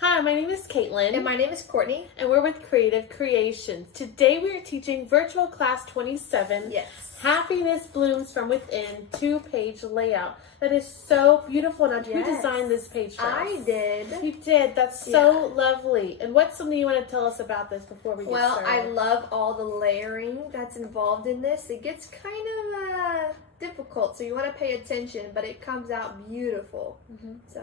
Hi, my name is Caitlin. And my name is Courtney. And we're with Creative Creations. Today we are teaching Virtual Class 27. Yes. Happiness Blooms from Within 2-page layout. That is so beautiful. Now, who designed this page for us? I did. You did. That's so lovely. And what's something you want to tell us about this before we get started? Well, I love all the layering that's involved in this. It gets kind of difficult, so you want to pay attention, but it comes out beautiful. So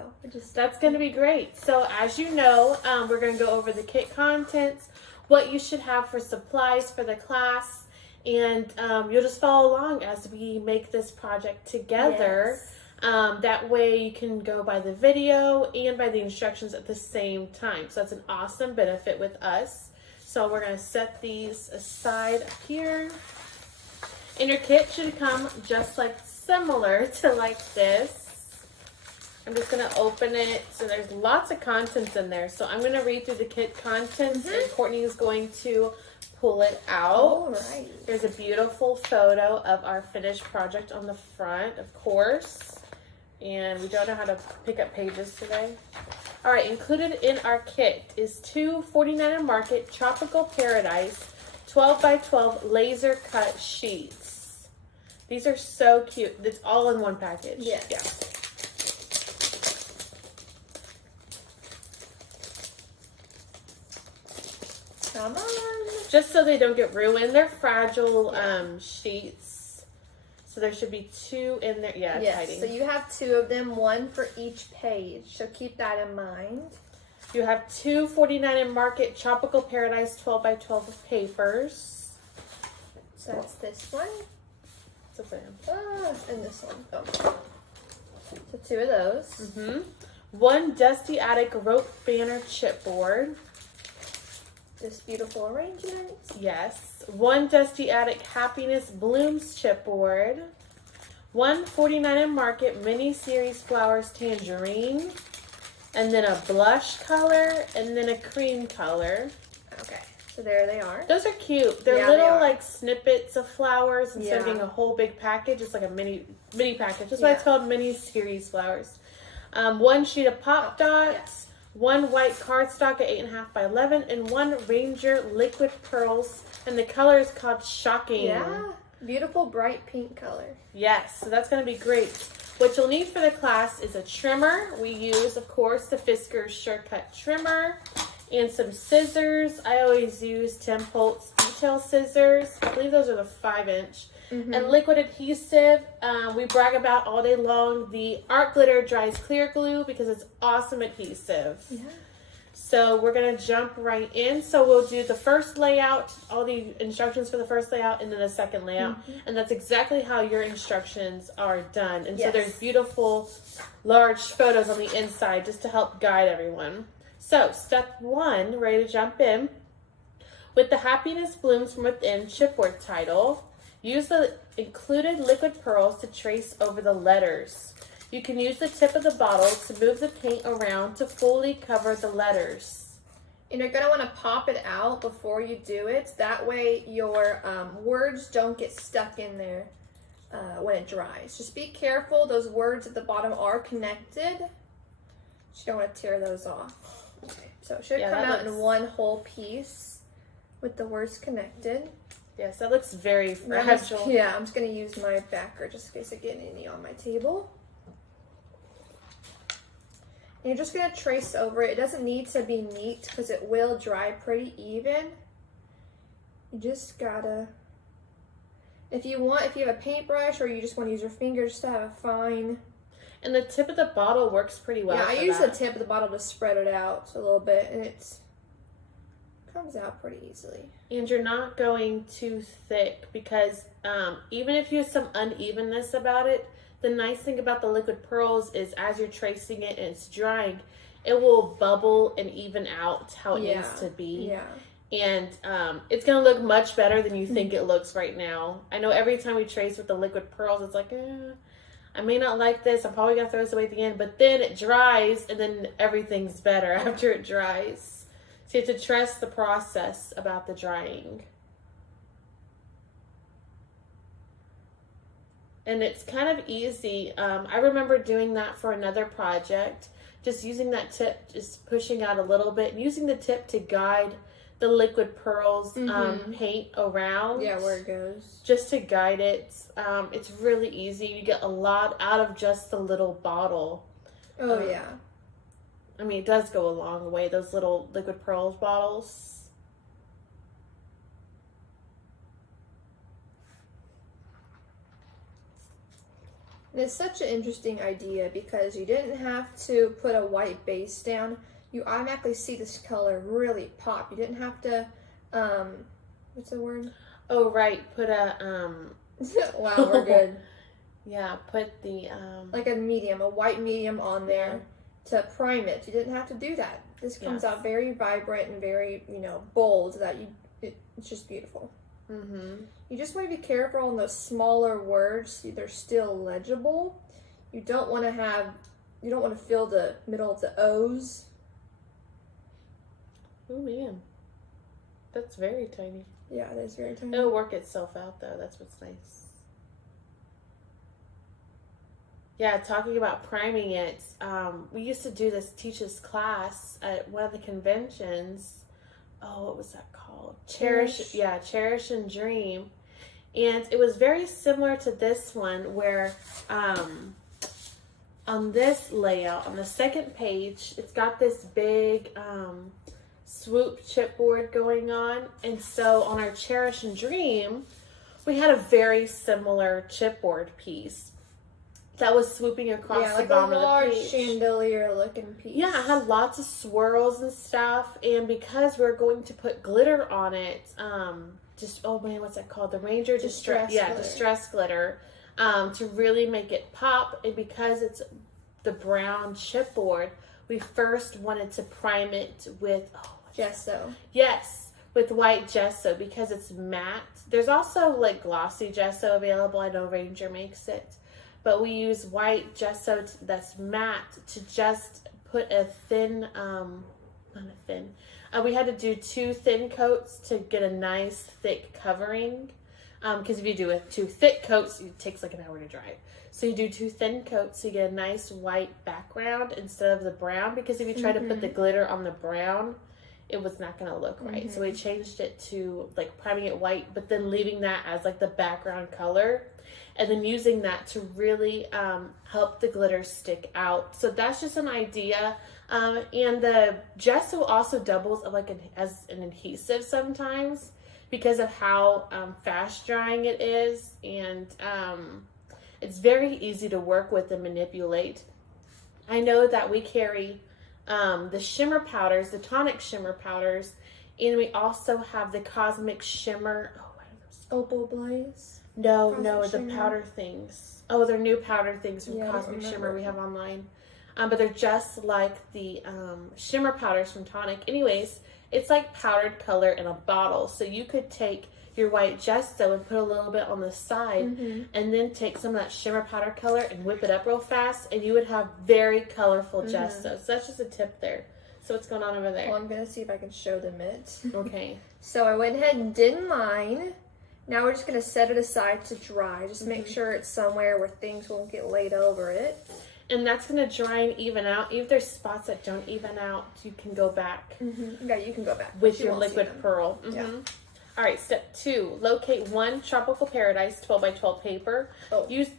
that's going to be great. So as you know, we're going to go over the kit contents, what you should have for supplies for the class, and you'll just follow along as we make this project together. Yes. That way you can go by the video and by the instructions at the same time. So that's an awesome benefit with us. So we're going to set these aside here. And your kit should come just like similar to like this. I'm just going to open it. So there's lots of contents in there. So I'm going to read through the kit contents and Courtney is going to pull it out. All right. There's a beautiful photo of our finished project on the front, of course. And we don't know how to pick up pages today. All right, included in our kit is 2 $49 Market Tropical Paradise 12 by 12 laser cut sheets. These are so cute. It's all in one package. Yes. Yeah. Come on. Just so they don't get ruined. They're fragile sheets. So there should be 2 in there. Yeah, it's hiding. So you have 2 of them, 1 for each page. So keep that in mind. You have 2 $49 Market Tropical Paradise 12 by 12 papers. So that's this one. And this one. Oh. So 2 of those. 1 Dusty Attic Rope Banner Chipboard. This beautiful arrangement. Yes. 1 Dusty Attic Happiness Blooms Chipboard. 1 $49 Market Mini Series Flowers Tangerine. And then a blush color, and then a cream color. Okay, so there they are. Those are cute. They're little like snippets of flowers instead of being a whole big package. It's like a mini package. That's why it's called Mini Series Flowers. 1 sheet of pop dots, 1 white cardstock at 8.5 by 11, and 1 Ranger Liquid Pearls. And the color is called Shocking. Yeah, beautiful bright pink color. Yes, so that's going to be great. What you'll need for the class is a trimmer. We use, of course, the Fiskars Sure-Cut trimmer and some scissors. I always use Tim Holtz detail scissors. I believe those are the 5-inch. And liquid adhesive. We brag about all day long the Art Glitter Dries Clear Glue because it's awesome adhesive. Yeah. So we're going to jump right in. So we'll do the first layout, all the instructions for the first layout, and then the second layout. And that's exactly how your instructions are done. And so there's beautiful, large photos on the inside just to help guide everyone. So step 1, ready to jump in. With the Happiness Blooms from Within chipboard title, use the included liquid pearls to trace over the letters. You can use the tip of the bottle to move the paint around to fully cover the letters. And you're going to want to pop it out before you do it. That way your words don't get stuck in there when it dries. Just be careful. Those words at the bottom are connected. You don't want to tear those off. Okay. So it should come out in one whole piece with the words connected. Yes, that looks very fragile. I'm just going to use my backer just in case I get any on my table. And you're just going to trace over it. It doesn't need to be neat because it will dry pretty even. You just gotta, if you have a paintbrush or you just want to use your fingers just to have a fine. And the tip of the bottle works pretty well. Yeah, I use the tip of the bottle to spread it out a little bit and it comes out pretty easily. And you're not going too thick because even if you have some unevenness about it, the nice thing about the liquid pearls is as you're tracing it and it's drying, it will bubble and even out how it needs to be. Yeah. And it's going to look much better than you think it looks right now. I know every time we trace with the liquid pearls, it's like, I may not like this. I'm probably going to throw this away at the end. But then it dries and then everything's better after it dries. So you have to trust the process about the drying. And it's kind of easy. I remember doing that for another project. just using that tip, just pushing out a little bit, and using the tip to guide the liquid pearls paint around. Yeah, where it goes. Just to guide it. It's really easy. You get a lot out of just the little bottle. Oh, yeah. I mean, it does go a long way, those little liquid pearls bottles. And it's such an interesting idea because you didn't have to put a white base down. You automatically see this color really pop. You didn't have to, what's the word? Oh, right. Put a, wow, we're good. Yeah, put the, like a white medium on there to prime it. You didn't have to do that. This comes out very vibrant and very, bold that it's just beautiful. Mm-hmm. You just want to be careful on those smaller words. They're still legible. You don't want to fill the middle of the O's. Oh, man. That's very tiny. Yeah, it is very tiny. It'll work itself out, though. That's what's nice. Yeah, talking about priming it, we used to teach this class at one of the conventions. Oh, what was that called? Cherish and Dream. And it was very similar to this one where on this layout, on the second page, it's got this big swoop chipboard going on. And so on our Cherish and Dream, we had a very similar chipboard piece that was swooping across the bottom of the large page. chandelier looking piece. Yeah, it had lots of swirls and stuff. And because we're going to put glitter on it, oh man, what's that called? The Ranger Distress glitter, to really make it pop. And because it's the brown chipboard, we first wanted to prime it with gesso. Yes, with white gesso because it's matte. There's also like glossy gesso available. I know Ranger makes it. But we use white gesso that's matte to just put a thin, we had to do 2 thin coats to get a nice thick covering. Because if you do 2 thick coats, it takes like an hour to dry. So you do 2 thin coats so you get a nice white background instead of the brown. Because if you try to put the glitter on the brown, it was not going to look right. So we changed it to like priming it white, but then leaving that as like the background color. And then using that to really help the glitter stick out. So that's just an idea. And the gesso also doubles as an adhesive sometimes because of how fast drying it is. And it's very easy to work with and manipulate. I know that we carry the shimmer powders, the tonic shimmer powders, and we also have the cosmic shimmer. Oh, what are those? Opal Blaze? No, Cosmic the Shimmer. powder things. Oh, they're new powder things from Yeah, Cosmic Shimmer we have online. But they're just like the shimmer powders from Tonic. Anyways, it's like powdered color in a bottle. So you could take your white gesso and put a little bit on the side and then take some of that shimmer powder color and whip it up real fast and you would have very colorful gesso. So that's just a tip there. So what's going on over there? Well, I'm going to see if I can show them it. Okay. So I went ahead and did mine. Now we're just going to set it aside to dry. Just make sure it's somewhere where things won't get laid over it. And that's going to dry and even out. If there's spots that don't even out, you can go back. Yeah, you can go back. With your liquid pearl. Yeah. All right, step 2. Locate 1 Tropical Paradise 12 by 12 paper. Oh. Use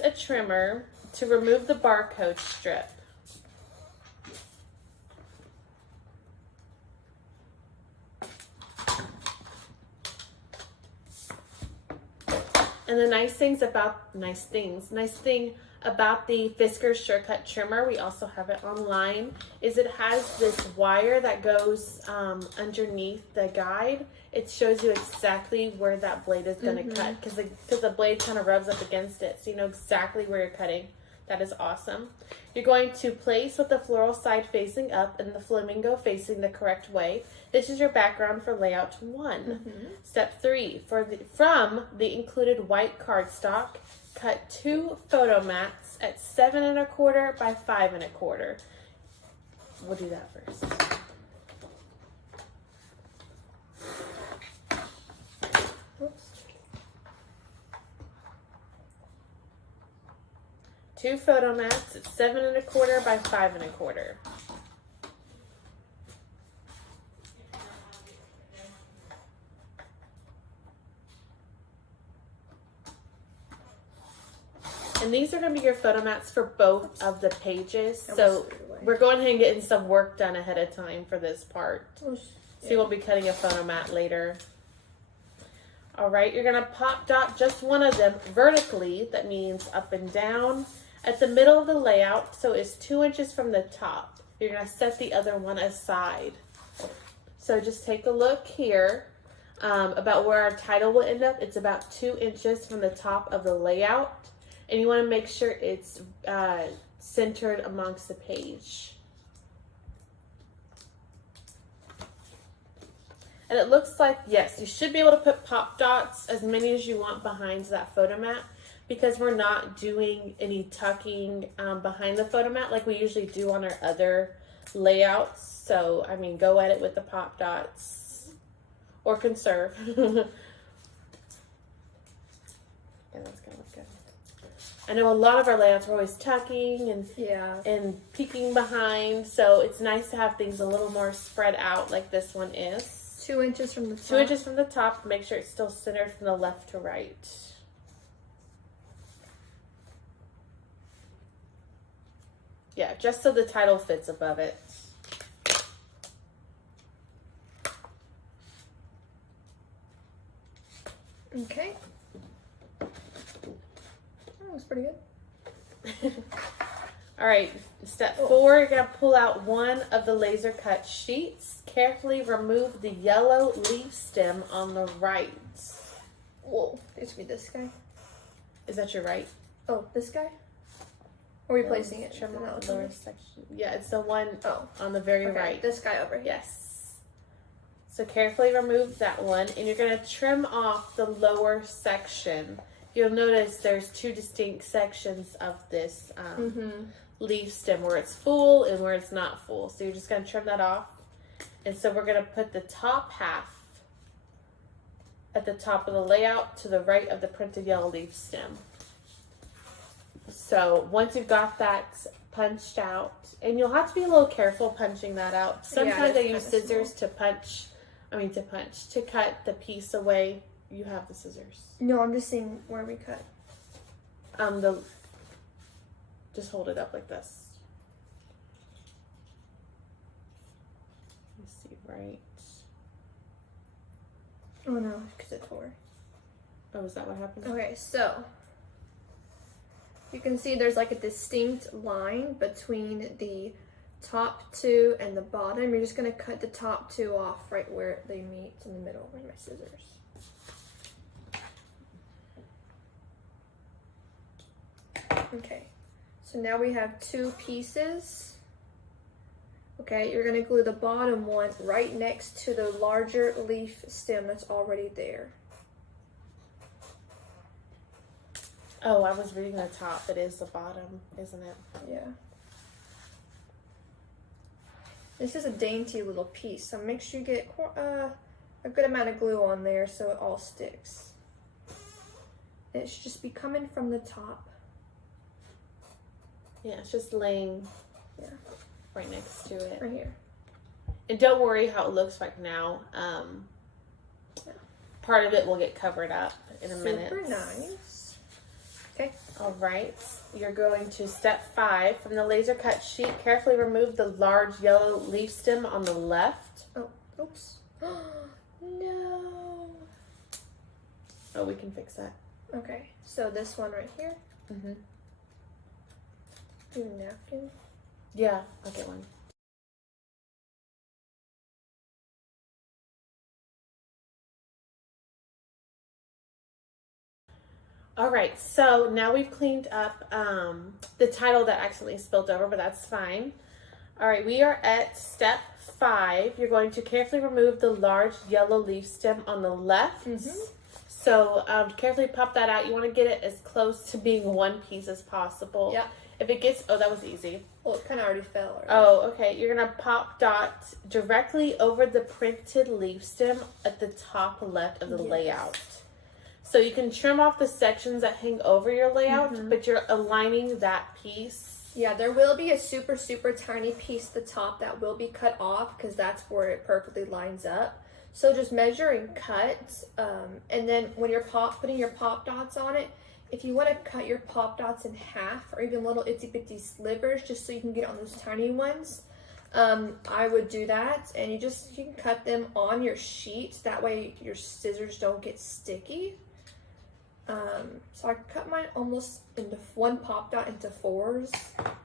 a trimmer to remove the barcode strip. And the nice thing about the Fiskars Sure-Cut trimmer, we also have it online, is it has this wire that goes underneath the guide. It shows you exactly where that blade is going to cut because the blade kind of rubs up against it, so you know exactly where you're cutting. That is awesome. You're going to place with the floral side facing up and the flamingo facing the correct way. This is your background for layout 1. Step 3, from the included white cardstock, cut 2 photo mats at 7 1/4 by 5 1/4. We'll do that first. 2 photo mats. It's 7 1/4 by 5 1/4. And these are going to be your photo mats for both of the pages. So we're going ahead and getting some work done ahead of time for this part. So you won't be cutting a photo mat later. All right, you're going to pop dot just one of them vertically. That means up and down at the middle of the layout. So it's 2 inches from the top. You're going to set the other one aside. So just take a look here about where our title will end up. It's about 2 inches from the top of the layout. And you want to make sure it's centered amongst the page. And it looks like, yes, you should be able to put pop dots, as many as you want behind that photo mat, because we're not doing any tucking behind the photo mat like we usually do on our other layouts. So, I mean, go at it with the pop dots or conserve. Yeah, that's gonna look good. I know a lot of our layouts are always tucking and peeking behind, so it's nice to have things a little more spread out like this one is. 2 inches from the top. 2 inches from the top. Make sure it's still centered from the left to right. Yeah, just so the title fits above it. Okay. That looks pretty good. All right, step 4, you're going to pull out one of the laser cut sheets. Carefully remove the yellow leaf stem on the right. Whoa, it's be this guy. Is that your right? Oh, this guy? Or are we placing it? Trim off the lower section. Yeah, it's the one on the very right. This guy over here. Yes. So carefully remove that one, and you're going to trim off the lower section. You'll notice there's 2 distinct sections of this leaf stem, where it's full and where it's not full. So you're just going to trim that off. And so we're going to put the top half at the top of the layout to the right of the printed yellow leaf stem. So once you've got that punched out, and you'll have to be a little careful punching that out. Sometimes I use scissors to cut the piece away. You have the scissors. No, I'm just seeing where we cut. Just hold it up like this. Let me see, right? Oh no, because it tore. Oh, is that what happened? Okay, so you can see there's like a distinct line between the top 2 and the bottom. You're just going to cut the top 2 off right where they meet in the middle with my scissors. Okay, so now we have 2 pieces. Okay, you're going to glue the bottom one right next to the larger leaf stem that's already there. Oh, I was reading the top. It is the bottom, isn't it? Yeah. This is a dainty little piece, so make sure you get a good amount of glue on there so it all sticks. And it should just be coming from the top. Yeah, it's just laying right next to it. Right here. And don't worry how it looks like now. Part of it will get covered up in a minute. Super nice. Okay. All right. You're going to step 5 from the laser cut sheet. Carefully remove the large yellow leaf stem on the left. Oh, oops. No. Oh, we can fix that. Okay, so this one right here. Mm-hmm. Do a napkin. Yeah, I'll get one. All right, so now we've cleaned up the title that accidentally spilled over, but that's fine. All right, we are at step 5. You're going to carefully remove the large yellow leaf stem on the left. Mm-hmm. So carefully pop that out. You want to get it as close to being one piece as possible. Yeah. If it gets, oh, that was easy. Well, it kind of already fell. Already. Oh, okay. You're going to pop dot directly over the printed leaf stem at the top left of the layout. So you can trim off the sections that hang over your layout, but you're aligning that piece. Yeah, there will be a super, super tiny piece at the top that will be cut off because that's where it perfectly lines up. So just measure and cut. And then when you're putting your pop dots on it, if you want to cut your pop dots in half or even little itsy bitsy slivers just so you can get on those tiny ones, I would do that. And you can cut them on your sheet. That way your scissors don't get sticky. So I cut mine almost into one pop dot into 4s.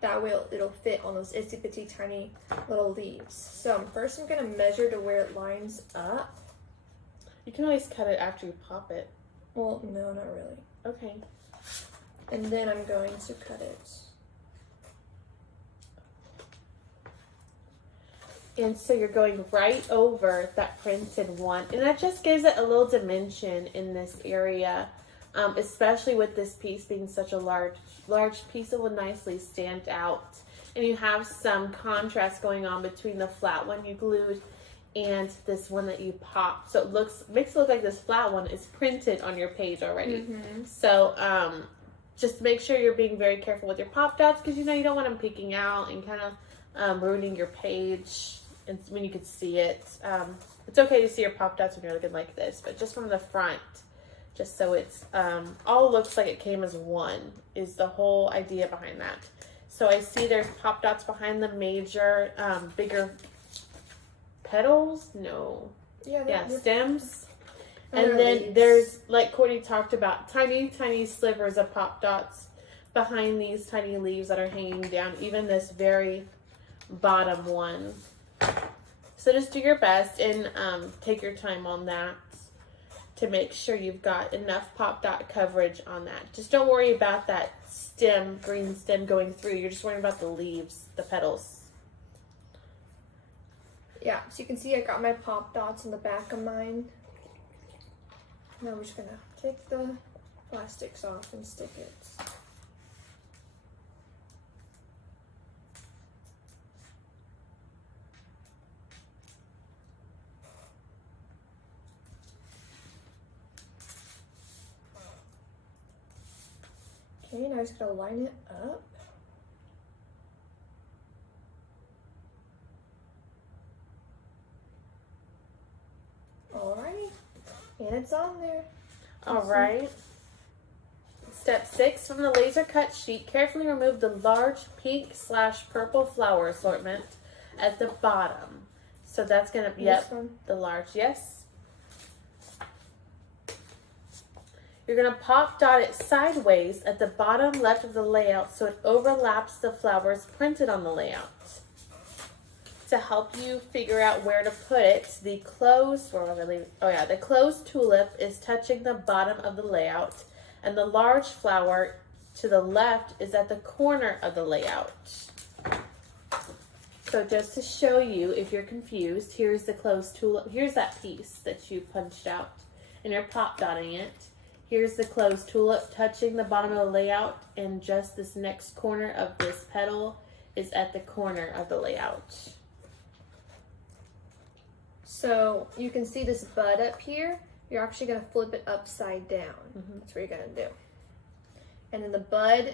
That way it'll fit on those itsy bitsy tiny little leaves. So first I'm going to measure to where it lines up. You can always cut it after you pop it. Well, no, not really. Okay. And then I'm going to cut it. And so you're going right over that printed one. And that just gives it a little dimension in this area. Especially with this piece being such a large piece, it will nicely stand out. And you have some contrast going on between the flat one you glued and this one that you popped. So it makes it look like this flat one is printed on your page already. So just make sure you're being very careful with your pop dots because you don't want them peeking out and kind of ruining your page and when you can see it. It's okay to see your pop dots when you're looking like this, but just from the front, just so it's all looks like it came as one is the whole idea behind that. So I see there's pop dots behind the major, bigger petals. Stems. And then leaves. there's, like Courtney talked about, tiny, tiny slivers of pop dots behind these tiny leaves that are hanging down, even this very bottom one. So just do your best and take your time on that to make sure you've got enough pop dot coverage on that. Just don't worry about that stem, green stem going through. You're just worrying about the leaves, the petals. Yeah, so you can see I got my pop dots in the back of mine. Now we're just gonna take the plastics off and stick it. Okay, now I'm just gonna line it up. Alrighty, and it's on there. All right. Step 6, from the laser cut sheet, carefully remove the large pink/purple flower assortment at the bottom. So that's gonna be the large, yes. You're going to pop dot it sideways at the bottom left of the layout so it overlaps the flowers printed on the layout. To help you figure out where to put it, the closed tulip is touching the bottom of the layout, and the large flower to the left is at the corner of the layout. So just to show you, if you're confused, here's the closed tulip. Here's that piece that you punched out, and you're pop dotting it. Here's the closed tulip touching the bottom of the layout, and just this next corner of this petal is at the corner of the layout. So you can see this bud up here. You're actually going to flip it upside down. That's what you're going to do. And then the bud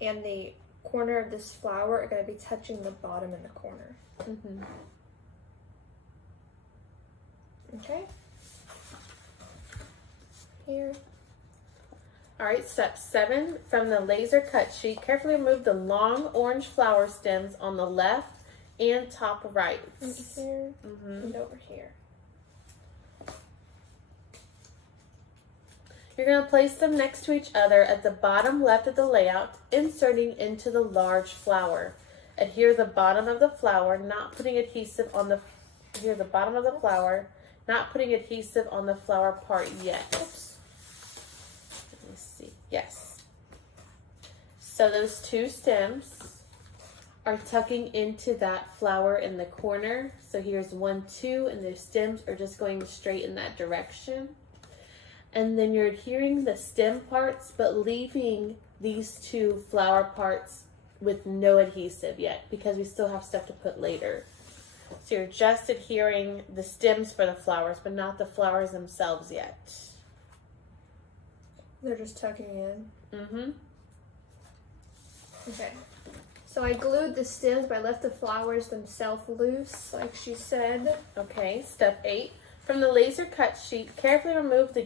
and the corner of this flower are going to be touching the bottom and the corner. Okay. Here. All right, step 7, from the laser cut sheet, carefully remove the long orange flower stems on the left and top right. And here and over here. You're going to place them next to each other at the bottom left of the layout, inserting into the large flower. Adhere the bottom of the flower, not putting adhesive on the flower, not putting adhesive on the flower part yet. Oops. Let me see. Yes. So those two stems are tucking into that flower in the corner. So here's 1, 2, and their stems are just going straight in that direction. And then you're adhering the stem parts, but leaving these two flower parts with no adhesive yet, because we still have stuff to put later. So you're just adhering the stems for the flowers, but not the flowers themselves yet. They're just tucking in. Mm-hmm. Okay. So I glued the stems, but I left the flowers themselves loose, like she said. Okay, step 8. From the laser cut sheet, carefully remove the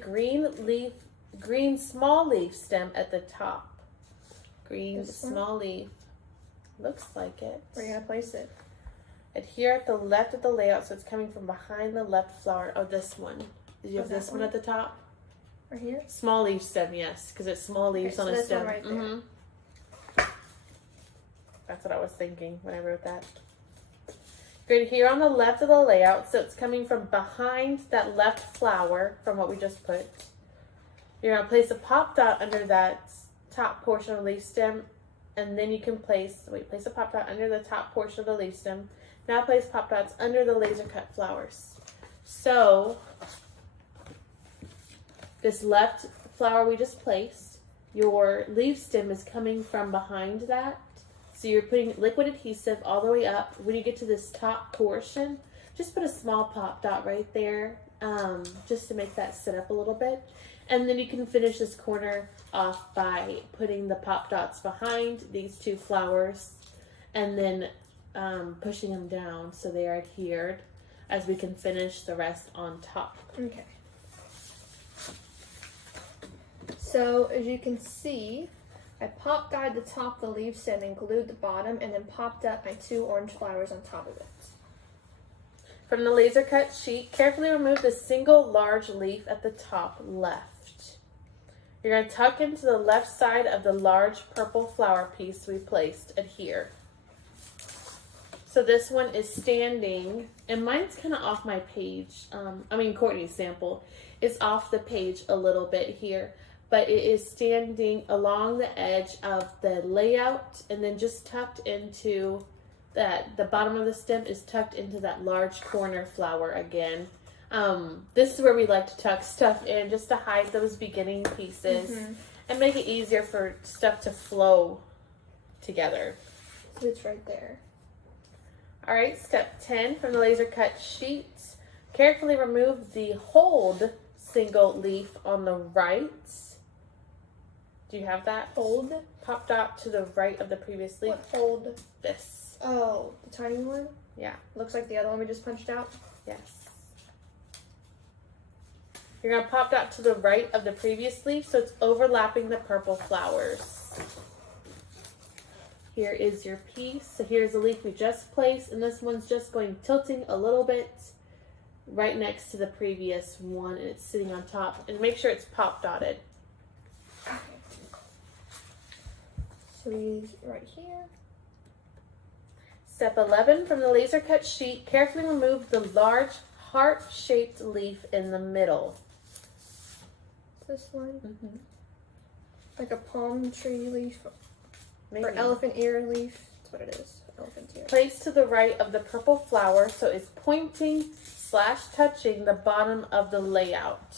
green small leaf stem at the top. Green This one? small leaf. Looks like it. Where are you gonna place it? Adhere at the left of the layout, so it's coming from behind the left flower. Oh, this one. Did you have that this one one? at the top? Right here? Small leaf stem, yes, because it's small leaves Okay, on so a this one stem. right there. Mhm. That's what I was thinking when I wrote that. Good, here on the left of the layout, so it's coming from behind that left flower from what we just put. You're gonna place a pop dot under that top portion of the leaf stem, and then you can place a pop dot under the top portion of the leaf stem. Now place pop dots under the laser cut flowers. So this left flower we just placed, your leaf stem is coming from behind that. So you're putting liquid adhesive all the way up. When you get to this top portion, just put a small pop dot right there, just to make that sit up a little bit. And then you can finish this corner off by putting the pop dots behind these two flowers and then pushing them down so they are adhered as we can finish the rest on top. Okay. So as you can see, I pop dyed the top of the leaf stem and glued the bottom, and then popped up my 2 orange flowers on top of it. From the laser cut sheet, carefully remove the single large leaf at the top left. You're going to tuck into the left side of the large purple flower piece we placed. Adhere. So this one is standing, and mine's kind of off my page. Courtney's sample is off the page a little bit here, but it is standing along the edge of the layout and then just tucked into that. The bottom of the stem is tucked into that large corner flower again. This is where we like to tuck stuff in just to hide those beginning pieces and make it easier for stuff to flow together. So it's right there. All right, step 10 from the laser cut sheet. Carefully remove the hold single leaf on the right. Do you have that? Hold? Pop dot to the right of the previous leaf. What hold? This. Oh, the tiny one? Yeah. Looks like the other one we just punched out. Yes. You're going to pop dot to the right of the previous leaf so it's overlapping the purple flowers. Here is your piece. So here's the leaf we just placed, and this one's just going tilting a little bit right next to the previous one, and it's sitting on top. And make sure it's pop dotted. Okay. So we use right here. Step 11 from the laser cut sheet, carefully remove the large heart-shaped leaf in the middle. This one. Like a palm tree leaf. Maybe. Or elephant ear leaf. That's what it is. Elephant ear. Place to the right of the purple flower so it's pointing / touching the bottom of the layout.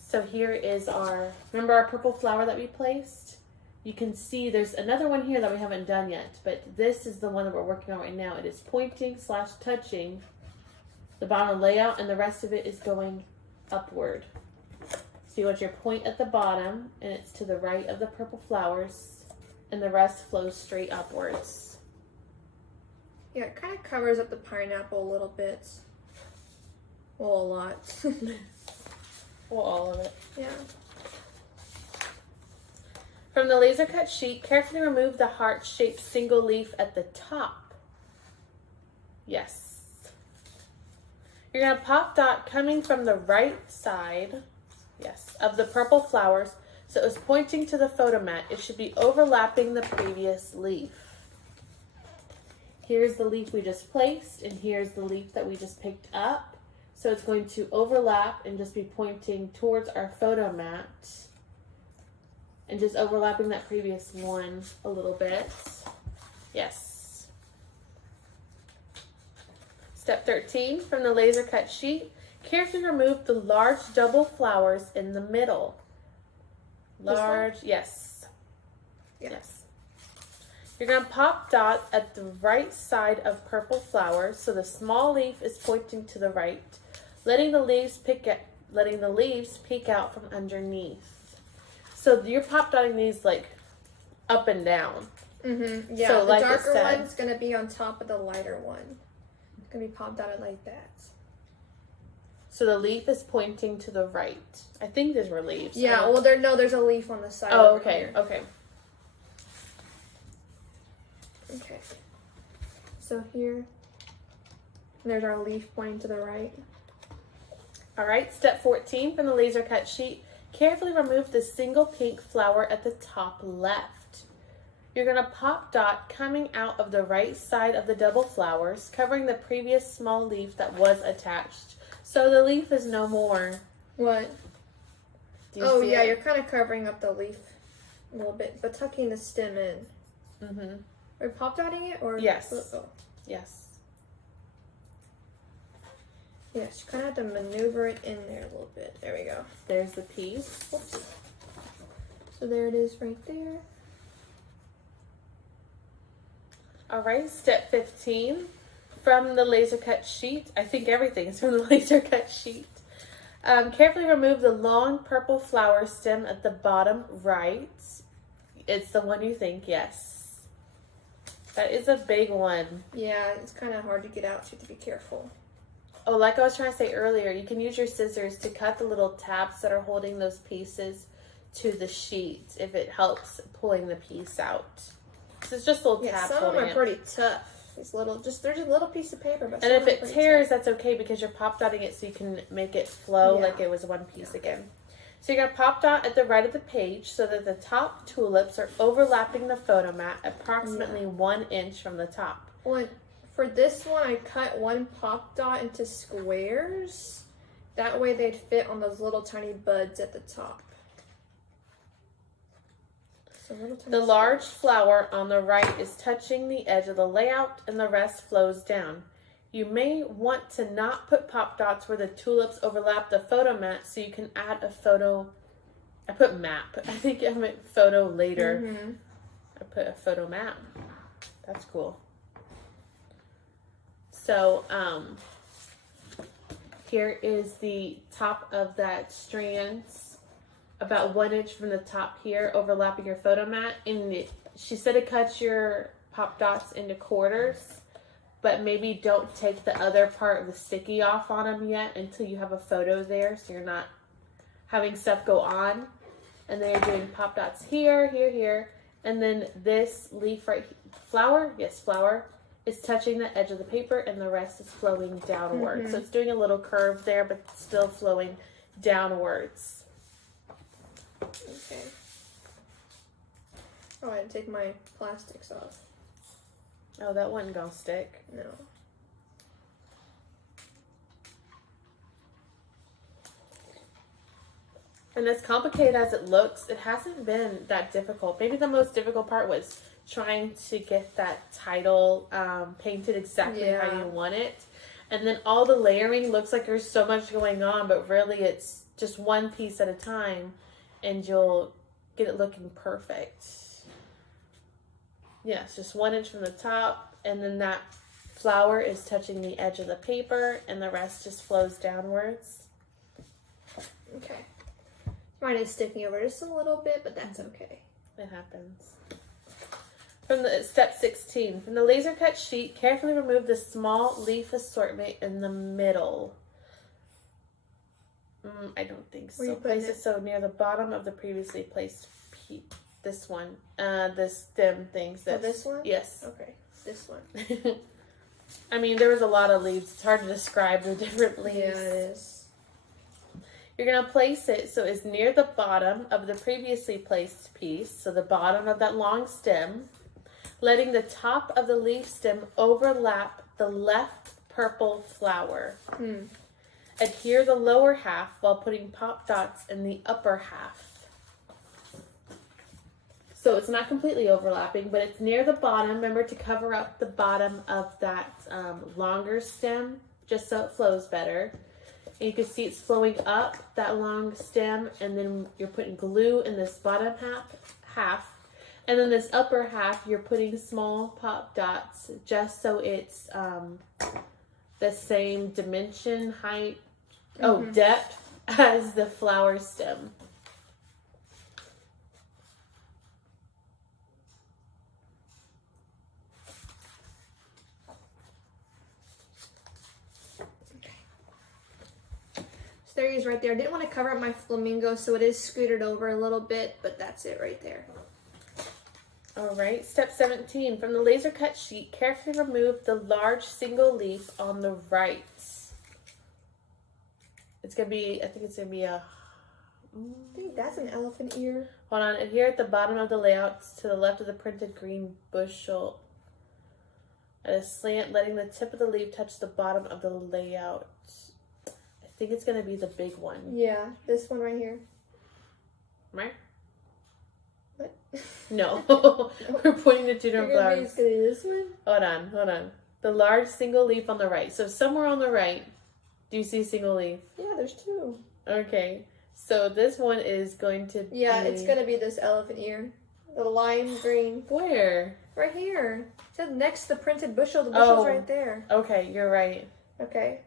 So here is remember our purple flower that we placed? You can see there's another one here that we haven't done yet, but this is the one that we're working on right now. It is pointing / touching the bottom layout, and the rest of it is going upward. So you want your point at the bottom, and it's to the right of the purple flowers, and the rest flows straight upwards. Yeah, it kind of covers up the pineapple a little bit. Well, a lot. Well, all of it. Yeah. From the laser cut sheet, carefully remove the heart-shaped single leaf at the top. Yes. You're going to pop dot coming from the right side, yes, of the purple flowers. So it's pointing to the photo mat. It should be overlapping the previous leaf. Here's the leaf we just placed, and here's the leaf that we just picked up. So it's going to overlap and just be pointing towards our photo mat. And just overlapping that previous one a little bit. Yes. Step 13, from the laser cut sheet, carefully remove the large double flowers in the middle. Large, yes. Yeah. Yes. You're going to pop dot at the right side of purple flower, so the small leaf is pointing to the right, letting the leaves peek out from underneath. So you're pop dotting these like up and down. Mm-hmm. Yeah, so the like darker one's going to be on top of the lighter one. It's going to be pop dotted like that. So the leaf is pointing to the right. I think these were leaves. Yeah, well, there's a leaf on the side. Oh, over okay, here. okay. Okay. So here, there's our leaf pointing to the right. All right, step 14 from the laser cut sheet. Carefully remove the single pink flower at the top left. You're going to pop dot coming out of the right side of the double flowers, covering the previous small leaf that was attached. So the leaf is no more. What? Oh, yeah, you're kind of covering up the leaf a little bit, but tucking the stem in. Mm-hmm. Are you pop dotting it? Or Yes. Oh. Yes. Yes, you kind of have to maneuver it in there a little bit. There we go. There's the piece. Oops. So there it is right there. All right, step 15 from the laser cut sheet. I think everything is from the laser cut sheet. Carefully remove the long purple flower stem at the bottom right. It's the one you think, yes. That is a big one. Yeah, it's kind of hard to get out, so you have to be careful. Oh, like I was trying to say earlier, you can use your scissors to cut the little tabs that are holding those pieces to the sheet if it helps pulling the piece out. So it's just little tabs some of holding them are it. pretty tough. It's little, they're just a little piece of paper, but And if it tears, that's okay because you're pop dotting it so you can make it flow like it was one piece again. So you're going to pop dot at the right of the page so that the top tulips are overlapping the photo mat approximately 1 inch from the top. Well, for this one, I cut one pop dot into squares. That way they'd fit on those little tiny buds at the top. So the large flower on the right is touching the edge of the layout and the rest flows down. You may want to not put pop dots where the tulips overlap the photo mat so you can add a photo. I put map. I think I meant photo later. Mm-hmm. I put a photo map. That's cool. So, here is the top of that strand, about 1 inch from the top here, overlapping your photo mat. And she said to cut your pop dots into quarters, but maybe don't take the other part of the sticky off on them yet until you have a photo there, so you're not having stuff go on. And then you're doing pop dots here, here, here, and then this leaf right here, flower is touching the edge of the paper, and the rest is flowing downward. Mm-hmm. So it's doing a little curve there, but still flowing downwards. Okay. Oh, I had to take my plastics off. Oh, that wasn't gonna stick. No. And as complicated as it looks, it hasn't been that difficult. Maybe the most difficult part was trying to get that title painted exactly how you want it. And then all the layering looks like there's so much going on, but really it's just one piece at a time and you'll get it looking perfect. Yeah, it's just 1 inch from the top, and then that flower is touching the edge of the paper and the rest just flows downwards. Okay. Mine is sticking over just a little bit, but that's okay. It happens. From the step 16, from the laser cut sheet, carefully remove the small leaf assortment in the middle. I don't think so. Place it so near the bottom of the previously placed this one, the stem things. Oh, this one? Yes. Okay, this one. I mean, there was a lot of leaves. It's hard to describe the different leaves. Yeah, it is. You're going to place it so it's near the bottom of the previously placed piece, so the bottom of that long stem, letting the top of the leaf stem overlap the left purple flower. Adhere the lower half while putting pop dots in the upper half. So it's not completely overlapping, but it's near the bottom. Remember to cover up the bottom of that longer stem, just so it flows better. And you can see it's flowing up that long stem, and then you're putting glue in this bottom half, And then this upper half, you're putting small pop dots just so it's the same dimension, height, depth as the flower stem. There he is right there. I didn't want to cover up my flamingo, so it is scooted over a little bit, but that's it right there. All right, step 17. From the laser cut sheet, carefully remove the large single leaf on the right. It's going to be, I think it's going to be a... I think that's an elephant ear. Hold on, and here at the bottom of the layout, to the left of the printed green bushel, at a slant, letting the tip of the leaf touch the bottom of the layout. I think it's going to be the big one. Yeah, this one right here. Right? What? No. We're pointing to two different flowers. It's going to be this one? Hold on. The large single leaf on the right. So somewhere on the right, do you see single leaf? Yeah, there's two. Okay. So this one is going to be... Yeah, it's going to be this elephant ear. The lime green. Where? Right here. It said next to the printed bushel. The bushel's right there. Okay, you're right. Okay.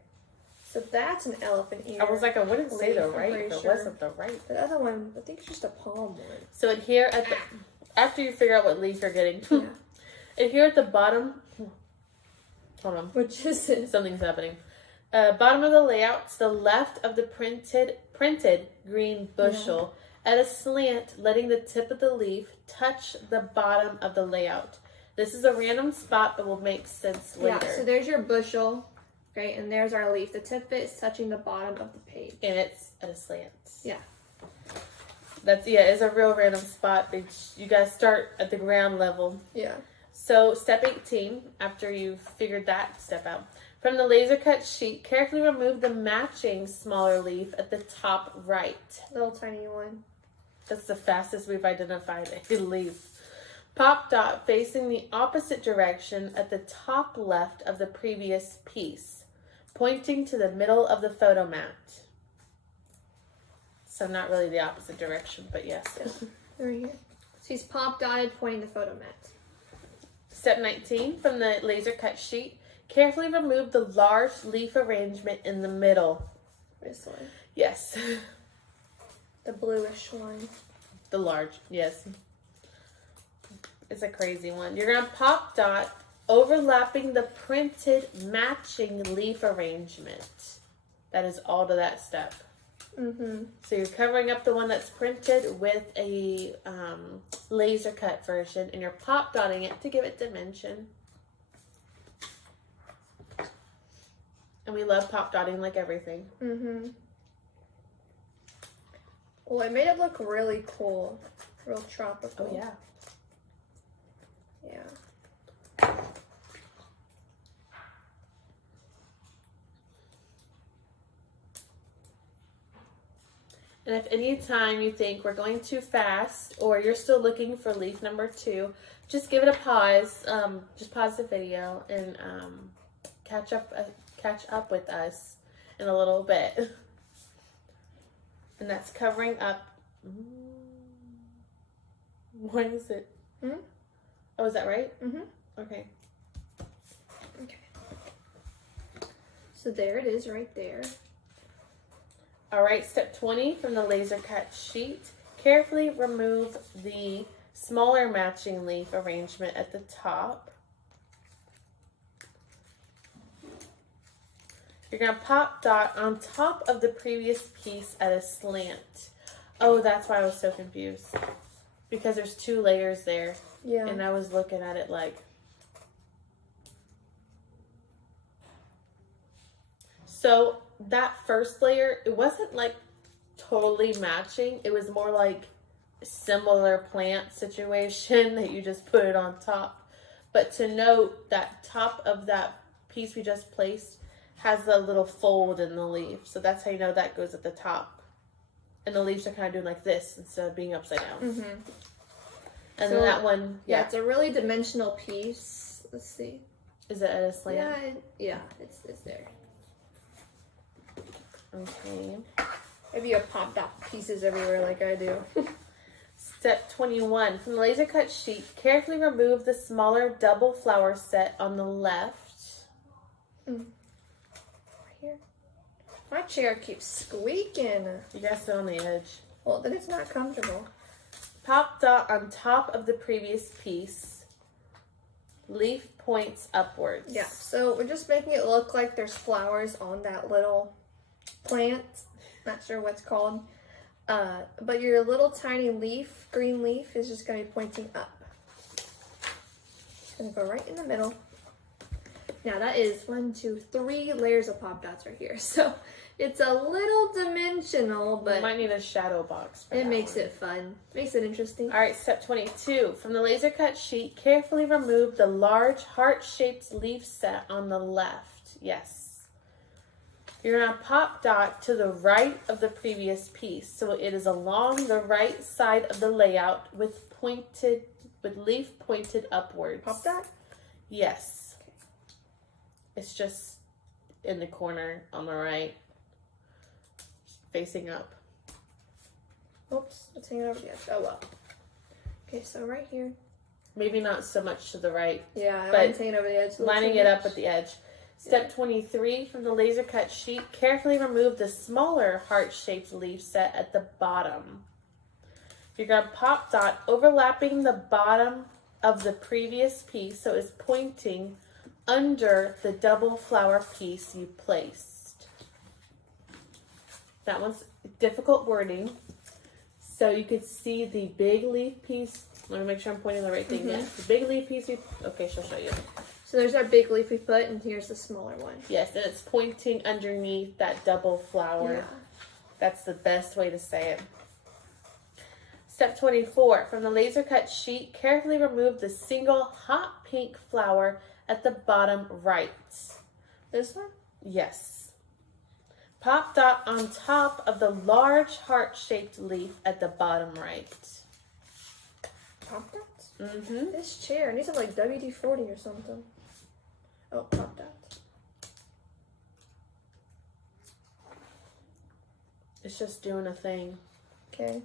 So that's an elephant ear. I was like, I wouldn't say the right if if it wasn't the right. The other one, I think it's just a palm one. So here at the... After you figure out what leaf you're getting. Yeah. And here at the bottom... Hold on. Which is it? Something's happening. Bottom of the layout, to the left of the printed green bushel, at a slant, letting the tip of the leaf touch the bottom of the layout. This is a random spot that will make sense later. Yeah, so there's your bushel, okay, and there's our leaf. The tip of it is touching the bottom of the page. And it's at a slant. Yeah. It's a real random spot. You guys start at the ground level. Yeah. So step 18, after you've figured that step out. From the laser cut sheet, carefully remove the matching smaller leaf at the top right. Little tiny one. That's the fastest we've identified a leaf. Pop dot facing the opposite direction at the top left of the previous piece, pointing to the middle of the photo mat. So not really the opposite direction, but yes. Right here. So he's pop dotted pointing the photo mat. Step 19, from the laser cut sheet, carefully remove the large leaf arrangement in the middle. This one. Yes. The bluish one. The large, yes. It's a crazy one. You're going to pop dot overlapping the printed matching leaf arrangement. That is all to that step. Mm-hmm. So you're covering up the one that's printed with a laser cut version, and you're pop dotting it to give it dimension. And we love pop dotting like everything. Mm-hmm. Well, it made it look really cool. Real tropical. Oh, yeah. Yeah. And if any time you think we're going too fast or you're still looking for leaf number 2, just give it a pause. Just pause the video and catch up with us in a little bit. And that's covering up. What is it? Oh, is that right? Mm-hmm. Okay. Okay. So there it is right there. All right, step 20 from the laser cut sheet. Carefully remove the smaller matching leaf arrangement at the top. You're going to pop dot on top of the previous piece at a slant. Oh, that's why I was so confused. Because there's 2 layers there. Yeah. And I was looking at it like... So that first layer, it wasn't like totally matching. It was more like a similar plant situation that you just put it on top. But to note, that top of that piece we just placed has a little fold in the leaf. So that's how you know that goes at the top. And the leaves are kind of doing like this instead of being upside down. Mm-hmm. And so, then that one, yeah, it's a really dimensional piece. Let's see. Is it at a slant? Yeah, it's there. Okay. Maybe you have pop dot pieces everywhere like I do. Step 21. From the laser cut sheet, carefully remove the smaller double flower set on the left. Right here. My chair keeps squeaking. You gotta sit on the edge. Well, then it's not comfortable. Pop dot on top of the previous piece. Leaf points upwards. Yeah, so we're just making it look like there's flowers on that little plant. Not sure what's called. But your little tiny leaf, green leaf, is just going to be pointing up. It's going to go right in the middle. Now that is 1, 2, 3 layers of pop dots right here. So it's a little dimensional, but you might need a shadow box for it that makes one. it fun. Makes it interesting. All right, step 22. From the laser cut sheet, carefully remove the large heart-shaped leaf set on the left. Yes. You're going to pop dot to the right of the previous piece. So it is along the right side of the layout with leaf pointed upwards. Pop dot? Yes. Okay. It's just in the corner on the right. Facing up. Oops, it's hanging over the edge. Oh well. Okay, so right here. Maybe not so much to the right. Yeah, but mine's hanging over the edge. Lining it up at the edge. Step 23, from the laser cut sheet, carefully remove the smaller heart-shaped leaf set at the bottom. You're going to pop dot overlapping the bottom of the previous piece, so it's pointing under the double flower piece you placed. That one's difficult wording. So you could see the big leaf piece. Let me make sure I'm pointing the right thing. Yes, the big leaf piece. Okay, she'll show you. So there's our big leaf we put, and here's the smaller one. Yes, and it's pointing underneath that double flower. Yeah. That's the best way to say it. Step 24. From the laser cut sheet, carefully remove the single hot pink flower at the bottom right. This one? Yes. Pop dot on top of the large heart-shaped leaf at the bottom right. Pop dots? Mm-hmm. This chair needs to have like WD-40 or something. Oh, pop dots. It's just doing a thing. Okay.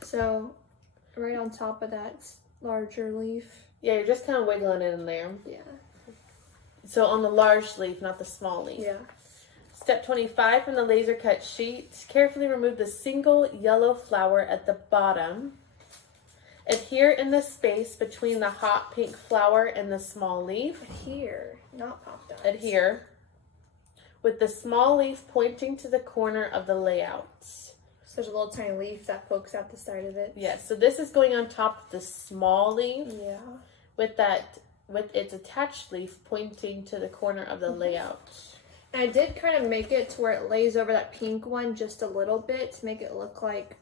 So, right on top of that larger leaf. Yeah, you're just kind of wiggling it in there. Yeah. So on the large leaf, not the small leaf. Yeah. Step 25, from the laser cut sheet, carefully remove the single yellow flower at the bottom. Adhere in the space between the hot pink flower and the small leaf. Adhere, not pop dots. Adhere. With the small leaf pointing to the corner of the layout. So there's a little tiny leaf that pokes out the side of it. Yes, so this is going on top of the small leaf. Yeah. With its attached leaf pointing to the corner of the layout. And I did kind of make it to where it lays over that pink one just a little bit to make it look like,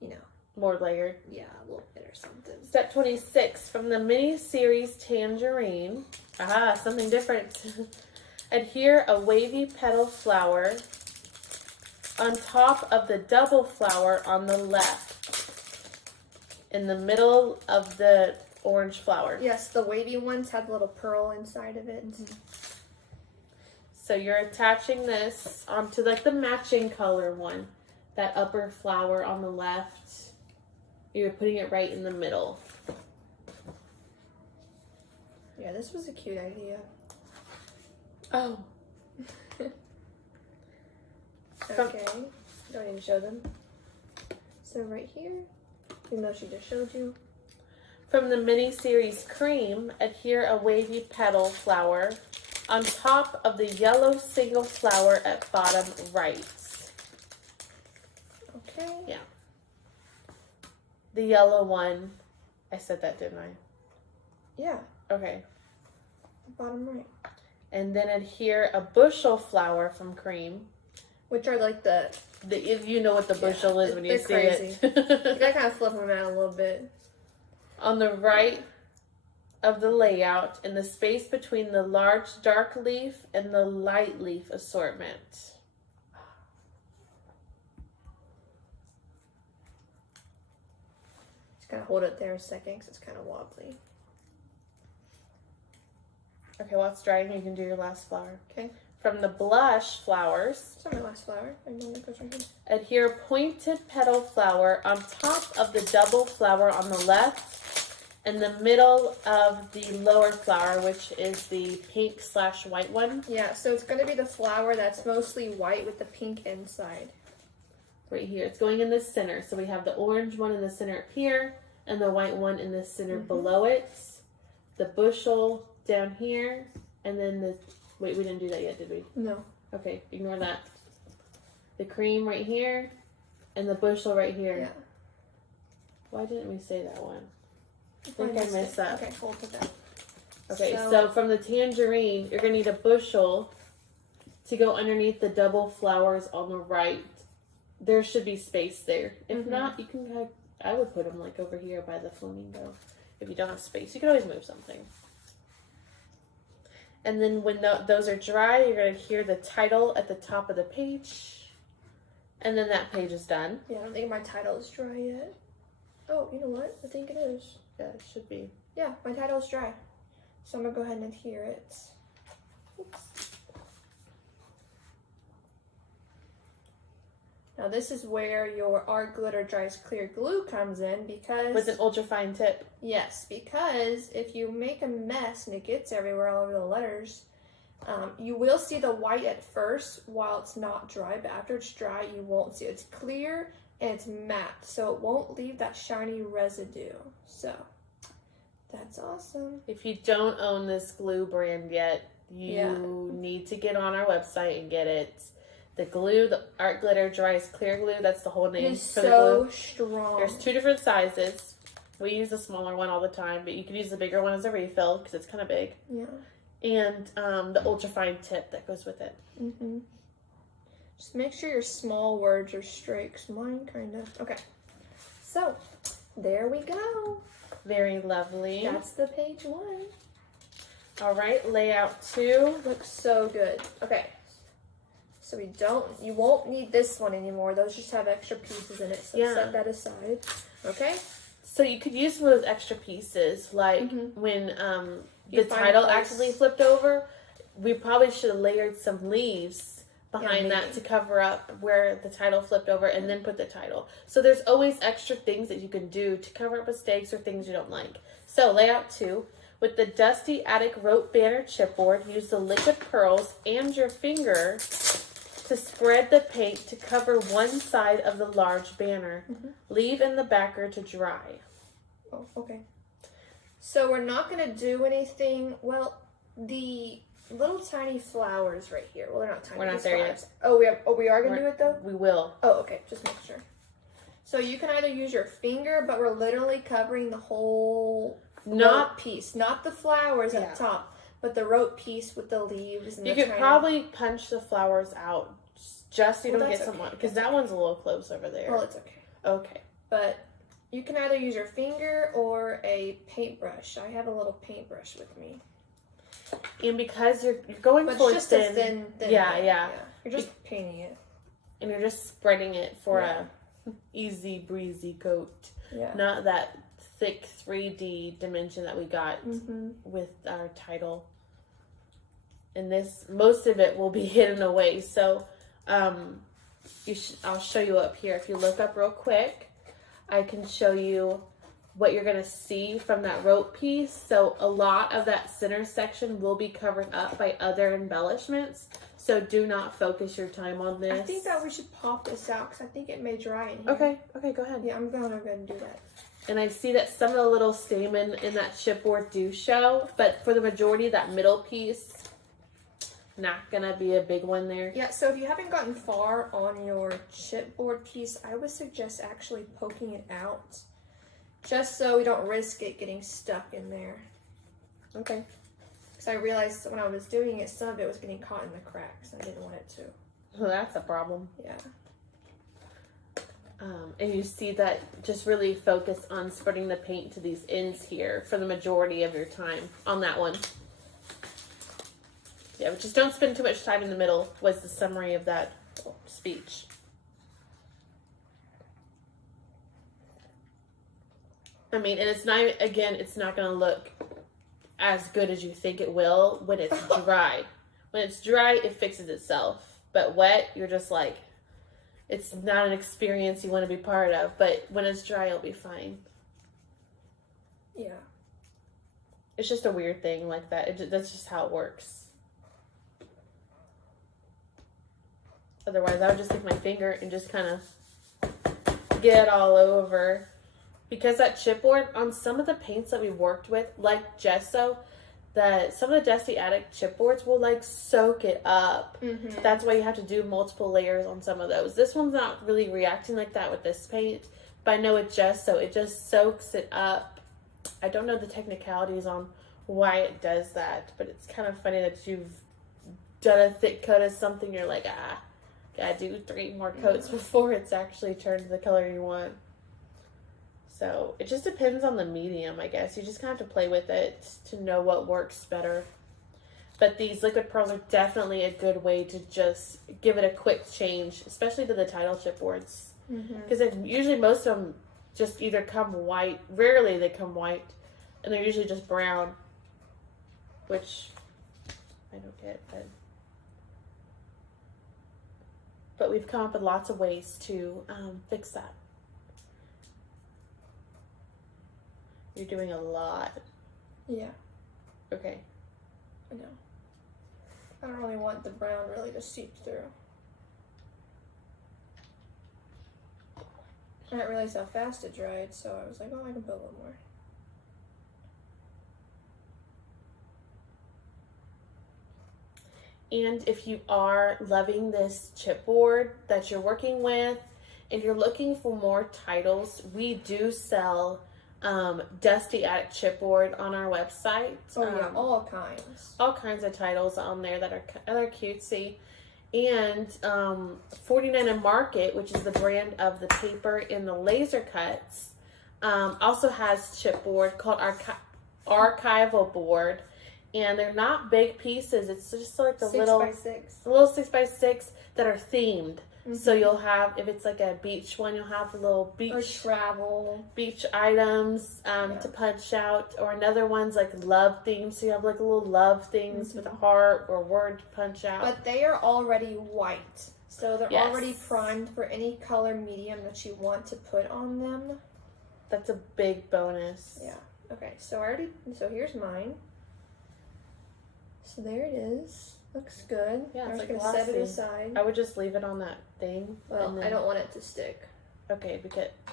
you know. More layered. Yeah, a little bit or something. Step 26, from the mini-series Tangerine. Aha, something different. Adhere a wavy petal flower on top of the double flower on the left. In the middle of the orange flower. Yes, the wavy ones had a little pearl inside of it. So you're attaching this onto like the matching color one. That upper flower on the left. You're putting it right in the middle. Yeah, this was a cute idea. Oh. Okay. Don't even show them. So right here, even though she just showed you. From the mini-series Cream, adhere a wavy petal flower on top of the yellow single flower at bottom right. Okay. Yeah. The yellow one. I said that, didn't I? Yeah. Okay. Bottom right. And then adhere a bushel flower from Cream. Which are like If you know what the bushel is when you see crazy. You it. gotta kind of flip them out a little bit. On the right of the layout, in the space between the large dark leaf and the light leaf assortment. Just gotta hold it there a second because it's kind of wobbly. Okay, while it's drying, you can do your last flower. Okay. from the blush flowers, It's not my last flower. I know it goes right here. adhere pointed petal flower on top of the double flower on the left, in the middle of the lower flower, which is the pink/white one. Yeah, so it's going to be the flower that's mostly white with the pink inside. Right here. It's going in the center. So we have the orange one in the center up here, and the white one in the center below it. The bushel down here, and then the... Wait, we didn't do that yet, did we? No. Okay, ignore that. The cream right here, and the bushel right here. Yeah. Why didn't we say that one? I think I missed that. Okay, we'll put that. Okay, so from the tangerine, you're going to need a bushel to go underneath the double flowers on the right. There should be space there. If not, you can... I would put them like over here by the flamingo. If you don't have space, you can always move something. And then when those are dry, you're going to hear the title at the top of the page. And then that page is done. Yeah, I don't think my title is dry yet. Oh, you know what? I think it is. Yeah, it should be. Yeah, my title is dry. So I'm going to go ahead and adhere it. Oops. Now this is where your Art Glitter Dries Clear Glue comes in because... With an ultra fine tip. Yes, because if you make a mess and it gets everywhere all over the letters, you will see the white at first while it's not dry, but after it's dry, you won't see it. It's clear and it's matte, so it won't leave that shiny residue. So, that's awesome. If you don't own this glue brand yet, you need to get on our website and get it. The glue, the Art Glitter Dries Clear Glue, that's the whole name It's for the so glue. strong. There's 2 different sizes. We use the smaller one all the time, but you can use the bigger one as a refill because it's kind of big. Yeah. And the ultra fine tip that goes with it. Mm-hmm. Just make sure your small words are straight, because mine kind of... Okay. So, there we go. Very lovely. That's the page 1. All right, layout 2. Looks so good. Okay. So you won't need this one anymore. Those just have extra pieces in it. So set that aside. Okay? So you could use some of those extra pieces, like when the title actually flipped over, we probably should have layered some leaves behind that to cover up where the title flipped over and then put the title. So there's always extra things that you can do to cover up mistakes or things you don't like. So layout 2, with the Dusty Attic Rope Banner chipboard, use the liquid pearls and your finger to spread the paint to cover one side of the large banner. Leave in the backer to dry. Oh, okay. So we're not going to do anything. Well, the little tiny flowers right here. Well, they're not tiny. We're not there yet. Oh, we are going to do it though? We will. Oh, okay. Just make sure. So you can either use your finger, but we're literally covering the whole rope piece. Not the flowers at the top, but the rope piece with the leaves. And you could probably punch the flowers out just so you don't get someone. Because that one's a little close over there. Well, it's okay. Okay. But you can either use your finger or a paintbrush. I have a little paintbrush with me. And because you're going for just a thin yeah. You're just painting it. And you're just spreading it for a easy breezy coat. Yeah. Not that thick 3D dimension that we got with our title. And this, most of it will be hidden away. So I'll show you up here. If you look up real quick, I can show you what you're going to see from that rope piece. So a lot of that center section will be covered up by other embellishments. So do not focus your time on this. I think that we should pop this out because I think it may dry in here. Okay, go ahead. Yeah, I'm going to go ahead and do that. And I see that some of the little stamen in that chipboard do show, but for the majority, that middle piece, not gonna be a big one there. Yeah, so if you haven't gotten far on your chipboard piece, I would suggest actually poking it out, just so we don't risk it getting stuck in there. Okay. Because I realized when I was doing it, some of it was getting caught in the cracks. I didn't want it to. Well, that's a problem. Yeah. And you see that just really focus on spreading the paint to these ends here for the majority of your time on that one. Yeah, but just don't spend too much time in the middle was the summary of that speech. I mean, and it's not, again, it's not going to look as good as you think it will when it's dry. When it's dry, it fixes itself. But wet, you're just like, it's not an experience you want to be part of. But when it's dry, it'll be fine. Yeah. It's just a weird thing like that. That's just how it works. Otherwise, I would just take my finger and just kind of get all over. Because that chipboard, on some of the paints that we worked with, like gesso, some of the Dusty Attic chipboards will like soak it up. Mm-hmm. That's why you have to do multiple layers on some of those. This one's not really reacting like that with this paint, but I know with gesso, it just soaks it up. I don't know the technicalities on why it does that, but it's kind of funny that you've done a thick coat of something, you're like, gotta do 3 more coats before it's actually turned the color you want. So it just depends on the medium, I guess. You just kind of have to play with it to know what works better. But these liquid pearls are definitely a good way to just give it a quick change, especially to the title chipboards. Because usually most of them just either come white. Rarely they come white. And they're usually just brown. Which I don't get. But we've come up with lots of ways to fix that. You're doing a lot. Yeah. Okay. I know. I don't really want the brown really to seep through. I didn't realize how fast it dried, so I was like, oh, I can put a little more. And if you are loving this chipboard that you're working with and you're looking for more titles, we do sell Dusty Attic chipboard on our website. Oh yeah, all kinds. All kinds of titles on there that are cutesy. And 49 and Market, which is the brand of the paper in the laser cuts, also has chipboard called archival board. And they're not big pieces. It's just like a little 6x6 that are themed. So you'll have, if it's like a beach one, you'll have a little beach or travel beach items to punch out, or another one's like love themed. So you have like a little love things with a heart or word to punch out. But they are already white, so they're already primed for any color medium that you want to put on them. That's a big bonus. Yeah. Okay. So here's mine. So there it is. Looks good. Yeah, it's I'm like just gonna set it glossy. aside. I would just leave it on that thing. Well, I don't want it to stick. Okay,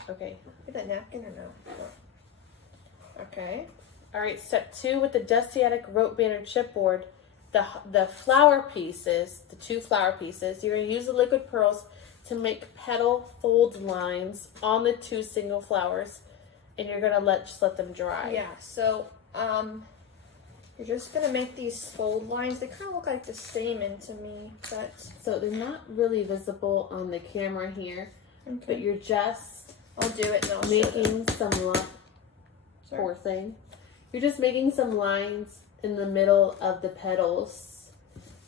okay. Get that napkin or no? Okay. All right, step 2 with the Dusty Attic rope banner chipboard, the flower pieces, the 2 flower pieces, you're gonna use the liquid pearls to make petal fold lines on the 2 single flowers, and you're gonna just let them dry. Yeah. So you're just gonna make these fold lines. They kind of look like the stamen to me, but so they're not really visible on the camera here, but you're just I'll do it and I'll making some poor thing. You're just making some lines in the middle of the petals.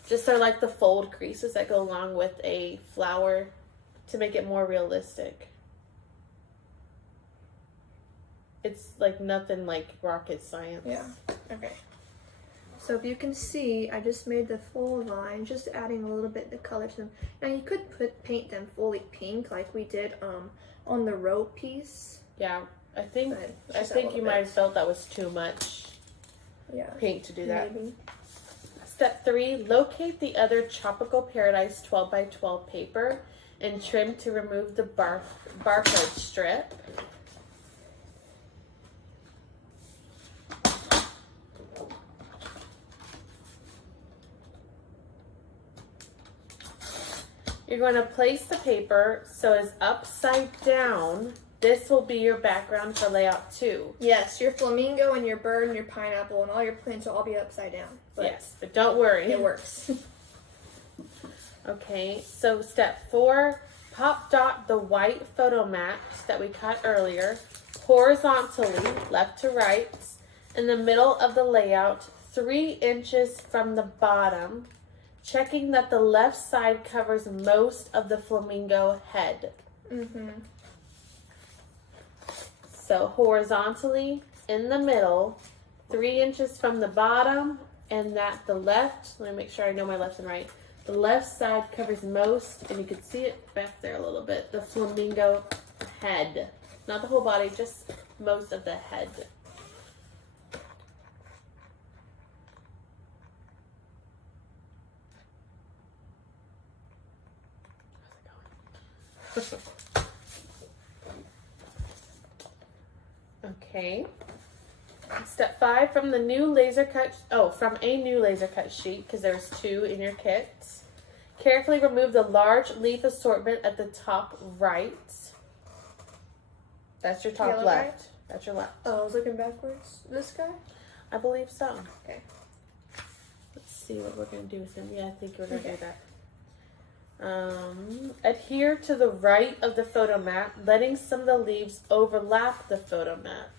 Just so like the fold creases that go along with a flower to make it more realistic. It's like nothing like rocket science. Yeah. Okay. So if you can see, I just made the fold line, just adding a little bit of color to them. Now you could paint them fully pink like we did on the rope piece. Yeah, I think you might have felt that was too much pink to do that. Maybe. Step 3, locate the other Tropical Paradise 12 by 12 paper and trim to remove the barcode strip. You're going to place the paper so it's upside down. This will be your background for layout 2. Yes, your flamingo and your bird and your pineapple and all your plants will all be upside down. Yes, but don't worry. It works. Okay, so step 4, pop dot the white photo mat that we cut earlier horizontally, left to right, in the middle of the layout, 3 inches from the bottom, checking that the left side covers most of the flamingo head. So horizontally in the middle, 3 inches from the bottom, and that the left, let me make sure I know my left and right. The left side covers most, and you can see it back there a little bit, the flamingo head. Not the whole body, just most of the head. Okay. Step 5 from the new laser cut. From a new laser cut sheet, because there's 2 in your kit. Carefully remove the large leaf assortment at the top right. That's your top Yellow left. guy? That's your left. Oh, I was looking backwards. This guy? I believe so. Okay. Let's see what we're gonna do with him. Yeah, I think we're gonna do that. Adhere to the right of the photo mat, letting some of the leaves overlap the photo mat.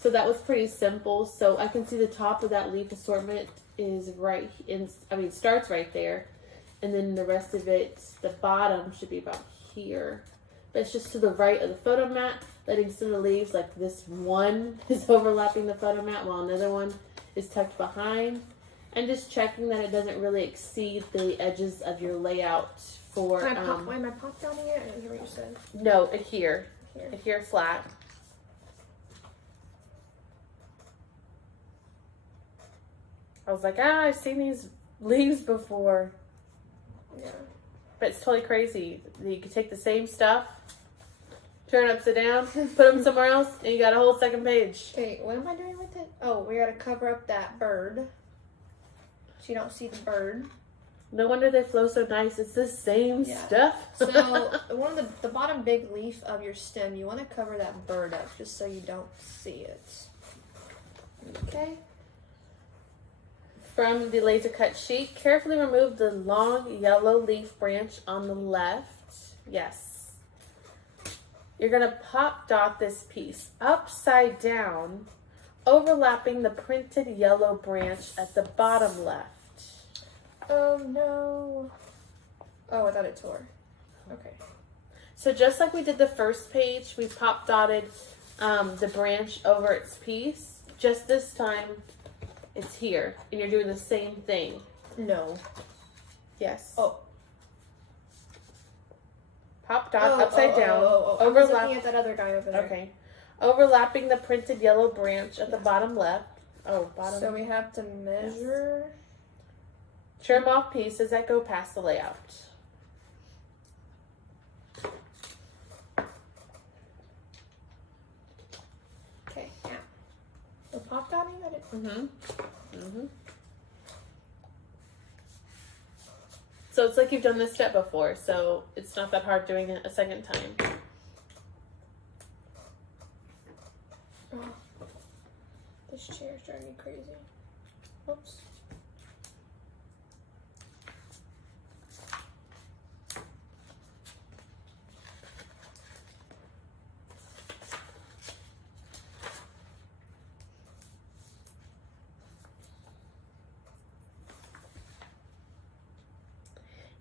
So that was pretty simple. So I can see the top of that leaf assortment is right in, starts right there. And then the rest of it, the bottom should be about here. But it's just to the right of the photo mat, letting some of the leaves, like this one is overlapping the photo mat while another one is tucked behind. And just checking that it doesn't really exceed the edges of your layout for, Why am I pop downing it? I didn't hear what you said. No, adhere. Here. Adhere flat. I was like, I've seen these leaves before. Yeah. But it's totally crazy. You can take the same stuff, turn it upside down, put them somewhere else, and you got a whole second page. Okay, what am I doing with it? Oh, we gotta cover up that bird. So you don't see the bird. No wonder they flow so nice. It's the same stuff. So one of the bottom big leaf of your stem, you want to cover that bird up just so you don't see it. Okay. From the laser cut sheet, carefully remove the long yellow leaf branch on the left. Yes. You're going to pop dot this piece upside down, overlapping the printed yellow branch at the bottom left. Oh no. Oh, I thought it tore. Okay. So just like we did the first page, we pop dotted the branch over its piece. Just this time, it's here, and you're doing the same thing. No. Yes. Oh. Pop dot upside down. I was looking at that other guy over there. Okay. Overlapping the printed yellow branch at the bottom left. Oh, bottom. So we have to measure. Trim off pieces that go past the layout. Okay, yeah. The pop dotting? I didn't. So it's like you've done this step before, so it's not that hard doing it a second time. Oh, this chair's driving me crazy. Oops.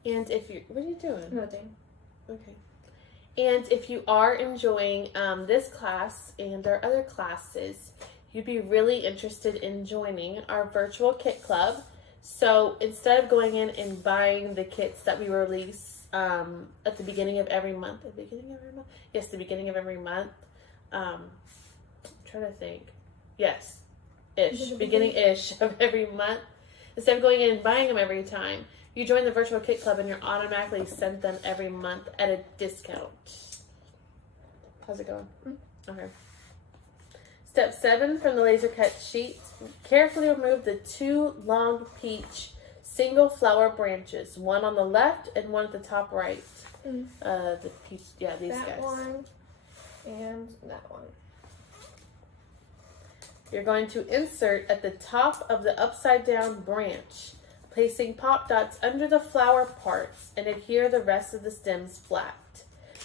And if you, what are you doing? Nothing. Okay. And if you are enjoying this class and our other classes, you'd be really interested in joining our virtual kit club. So instead of going in and buying the kits that we release at the beginning of every month, Yes, the beginning of every month. I'm trying to think. Yes, beginning-ish of every month. Instead of going in and buying them every time, you join the virtual kit club and you're automatically sent them every month at a discount. How's it going? Okay. Step 7 from the laser cut sheet. Carefully remove the 2 long peach single flower branches, one on the left and one at the top right. The peach, yeah, these guys. That one and that one. You're going to insert at the top of the upside down branch, placing pop dots under the flower parts and adhere the rest of the stems flat.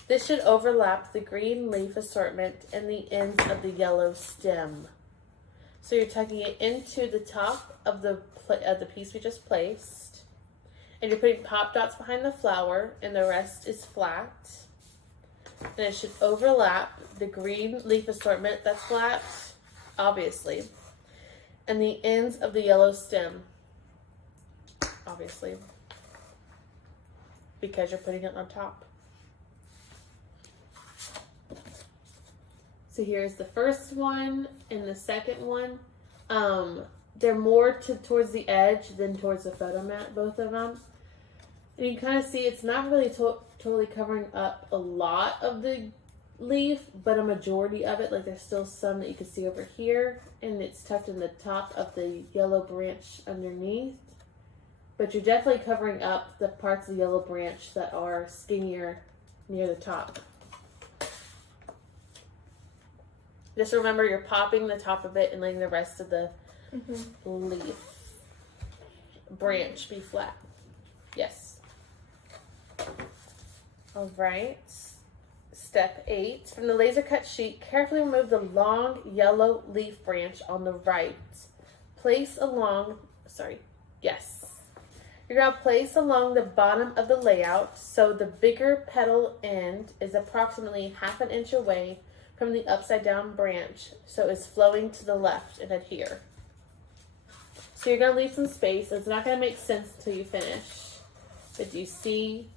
This should overlap the green leaf assortment and the ends of the yellow stem. So you're tucking it into the top of the piece we just placed. And you're putting pop dots behind the flower and the rest is flat. And it should overlap the green leaf assortment that's flat, obviously. and the ends of the yellow stem. Obviously, because you're putting it on top. So here's the first one and the second one. They're more towards the edge than towards the photo mat, both of them. And you can kind of see it's not really totally covering up a lot of the leaf, but a majority of it. Like there's still some that you can see over here, and it's tucked in the top of the yellow branch underneath. But you're definitely covering up the parts of the yellow branch that are skinnier near the top. Just remember you're popping the top of it and letting the rest of the leaf branch be flat. Yes. All right. Step 8. From the laser cut sheet, carefully remove the long yellow leaf branch on the right. You're going to place along the bottom of the layout so the bigger petal end is approximately 1/2 inch away from the upside down branch, so it's flowing to the left and adhere. So you're going to leave some space. It's not going to make sense until you finish. But do you see?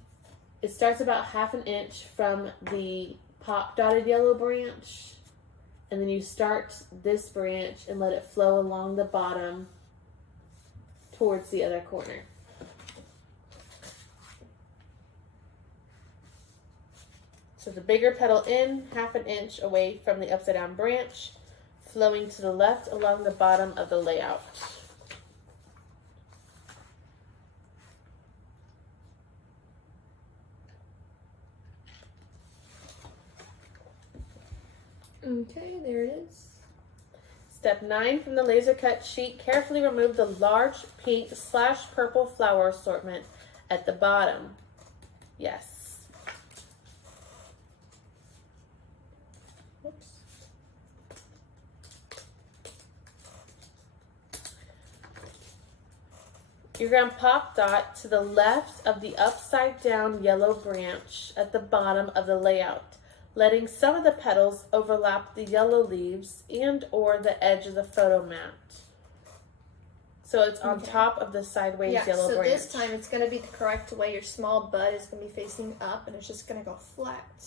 It starts about 1/2 inch from the pop dotted yellow branch, and then you start this branch and let it flow along the bottom towards the other corner. So the bigger petal end, 1/2 inch away from the upside down branch, flowing to the left along the bottom of the layout. Okay, there it is. Step 9, from the laser cut sheet, carefully remove the large pink/purple flower assortment at the bottom. Yes. Oops. You're going to pop dot to the left of the upside down yellow branch at the bottom of the layout, letting some of the petals overlap the yellow leaves and or the edge of the photo mat. So it's on top of the sideways yellow branch. So this time it's going to be the correct way. Your small bud is going to be facing up, and it's just going to go flat.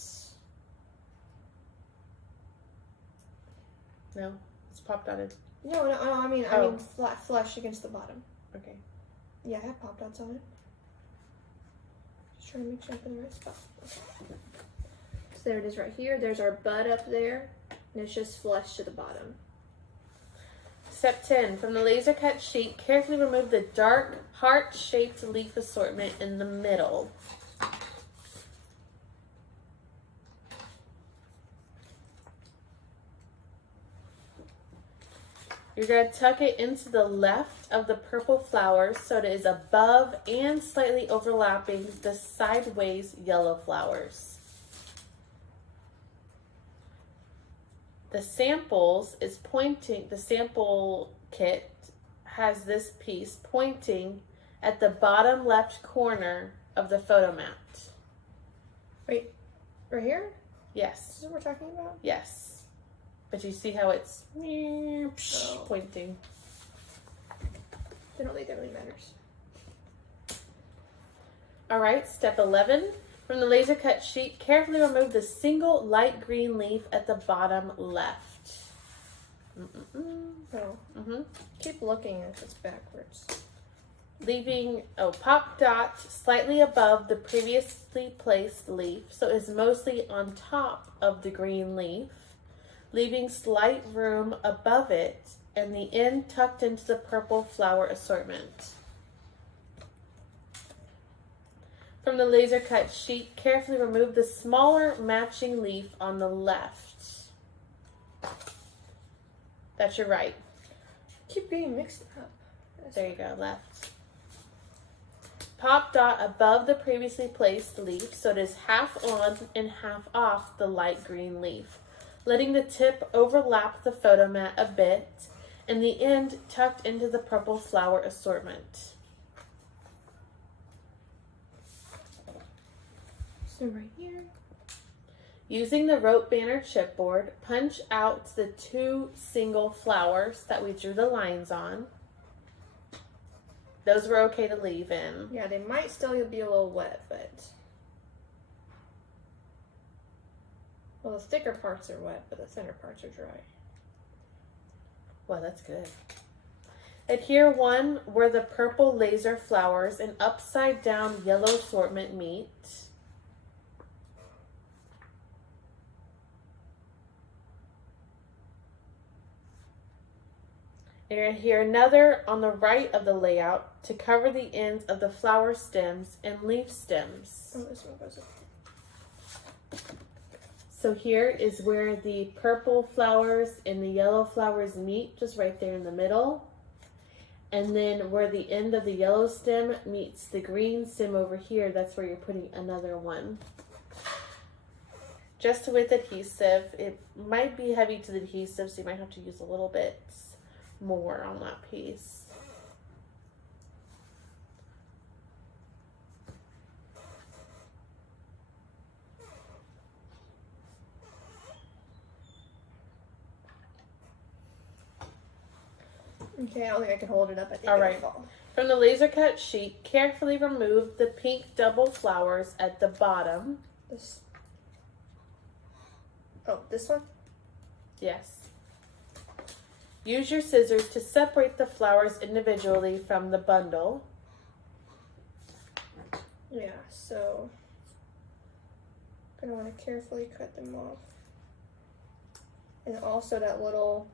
No, it's pop dotted. No, I mean flat flush against the bottom. Okay. Yeah, I have pop dots on it. Just trying to make sure I'm in the right spot. Okay. So there it is right here. There's our bud up there, and it's just flush to the bottom. Step 10, from the laser cut sheet, carefully remove the dark heart-shaped leaf assortment in the middle. You're going to tuck it into the left of the purple flowers so it is above and slightly overlapping the sideways yellow flowers. The sample kit has this piece pointing at the bottom left corner of the photo mat. Wait, right here? Yes. This is what we're talking about? Yes. But you see how it's pointing. I don't think that really matters. All right, step 11. From the laser cut sheet, carefully remove the single light green leaf at the bottom left. Keep looking if it's backwards. Leaving pop dot slightly above the previously placed leaf, so it's mostly on top of the green leaf, leaving slight room above it and the end tucked into the purple flower assortment. From the laser cut sheet, carefully remove the smaller matching leaf on the left. That's your right. Keep getting mixed up. There you go, left. Pop dot above the previously placed leaf so it is half on and half off the light green leaf, letting the tip overlap the photo mat a bit and the end tucked into the purple flower assortment. So right here. Using the rope banner chipboard, punch out the 2 single flowers that we drew the lines on. Those were okay to leave in. Yeah, they might still be a little wet, but... Well, the thicker parts are wet, but the thinner parts are dry. Well, that's good. Adhere 1 where the purple laser flowers and upside down yellow assortment meet. And you're going to adhere another on the right of the layout to cover the ends of the flower stems and leaf stems. Oh, this one goes up. So here is where the purple flowers and the yellow flowers meet, just right there in the middle. And then where the end of the yellow stem meets the green stem over here, that's where you're putting another one. Just with adhesive, it might be heavy to the adhesive, so you might have to use a little bit more on that piece. Okay, I don't think I can hold it up. I think All it'll right. fall. From the laser cut sheet, carefully remove the pink double flowers at the bottom. This. Oh, this one? Yes. Use your scissors to separate the flowers individually from the bundle. Yeah, so gonna want to carefully cut them off. And also that little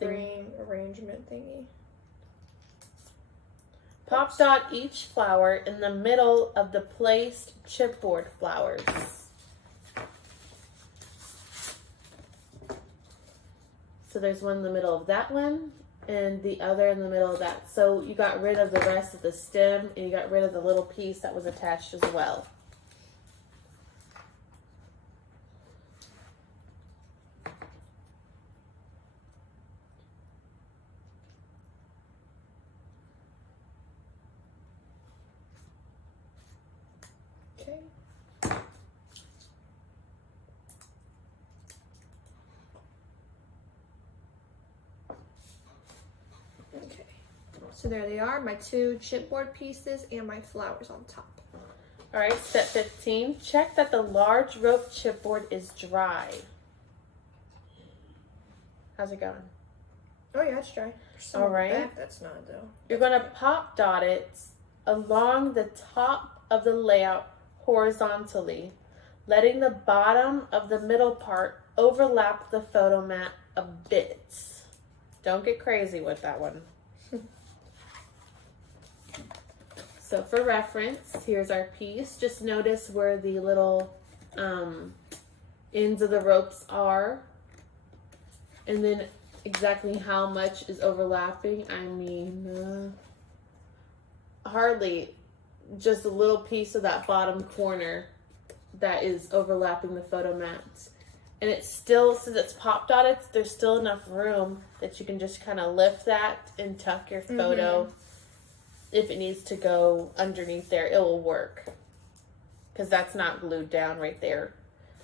green arrangement thingy. Pop dot each flower in the middle of the placed chipboard flowers. So there's one in the middle of that one and the other in the middle of that. So you got rid of the rest of the stem and you got rid of the little piece that was attached as well. Okay. Okay. So there they are, my 2 chipboard pieces and my flowers on top. All right, step 15. Check that the large rope chipboard is dry. How's it going? Oh yeah, it's dry. Some All right. back, that's not though. You're going to pop dot it along the top of the layout horizontally, letting the bottom of the middle part overlap the photo mat a bit. Don't get crazy with that one. So for reference, here's our piece. Just notice where the little ends of the ropes are. And then exactly how much is overlapping. I mean, hardly, just a little piece of that bottom corner that is overlapping the photo mats. And it's still, since it's pop dotted, there's still enough room that you can just kind of lift that and tuck your photo. Mm-hmm. If it needs to go underneath there, it will work. Because that's not glued down right there.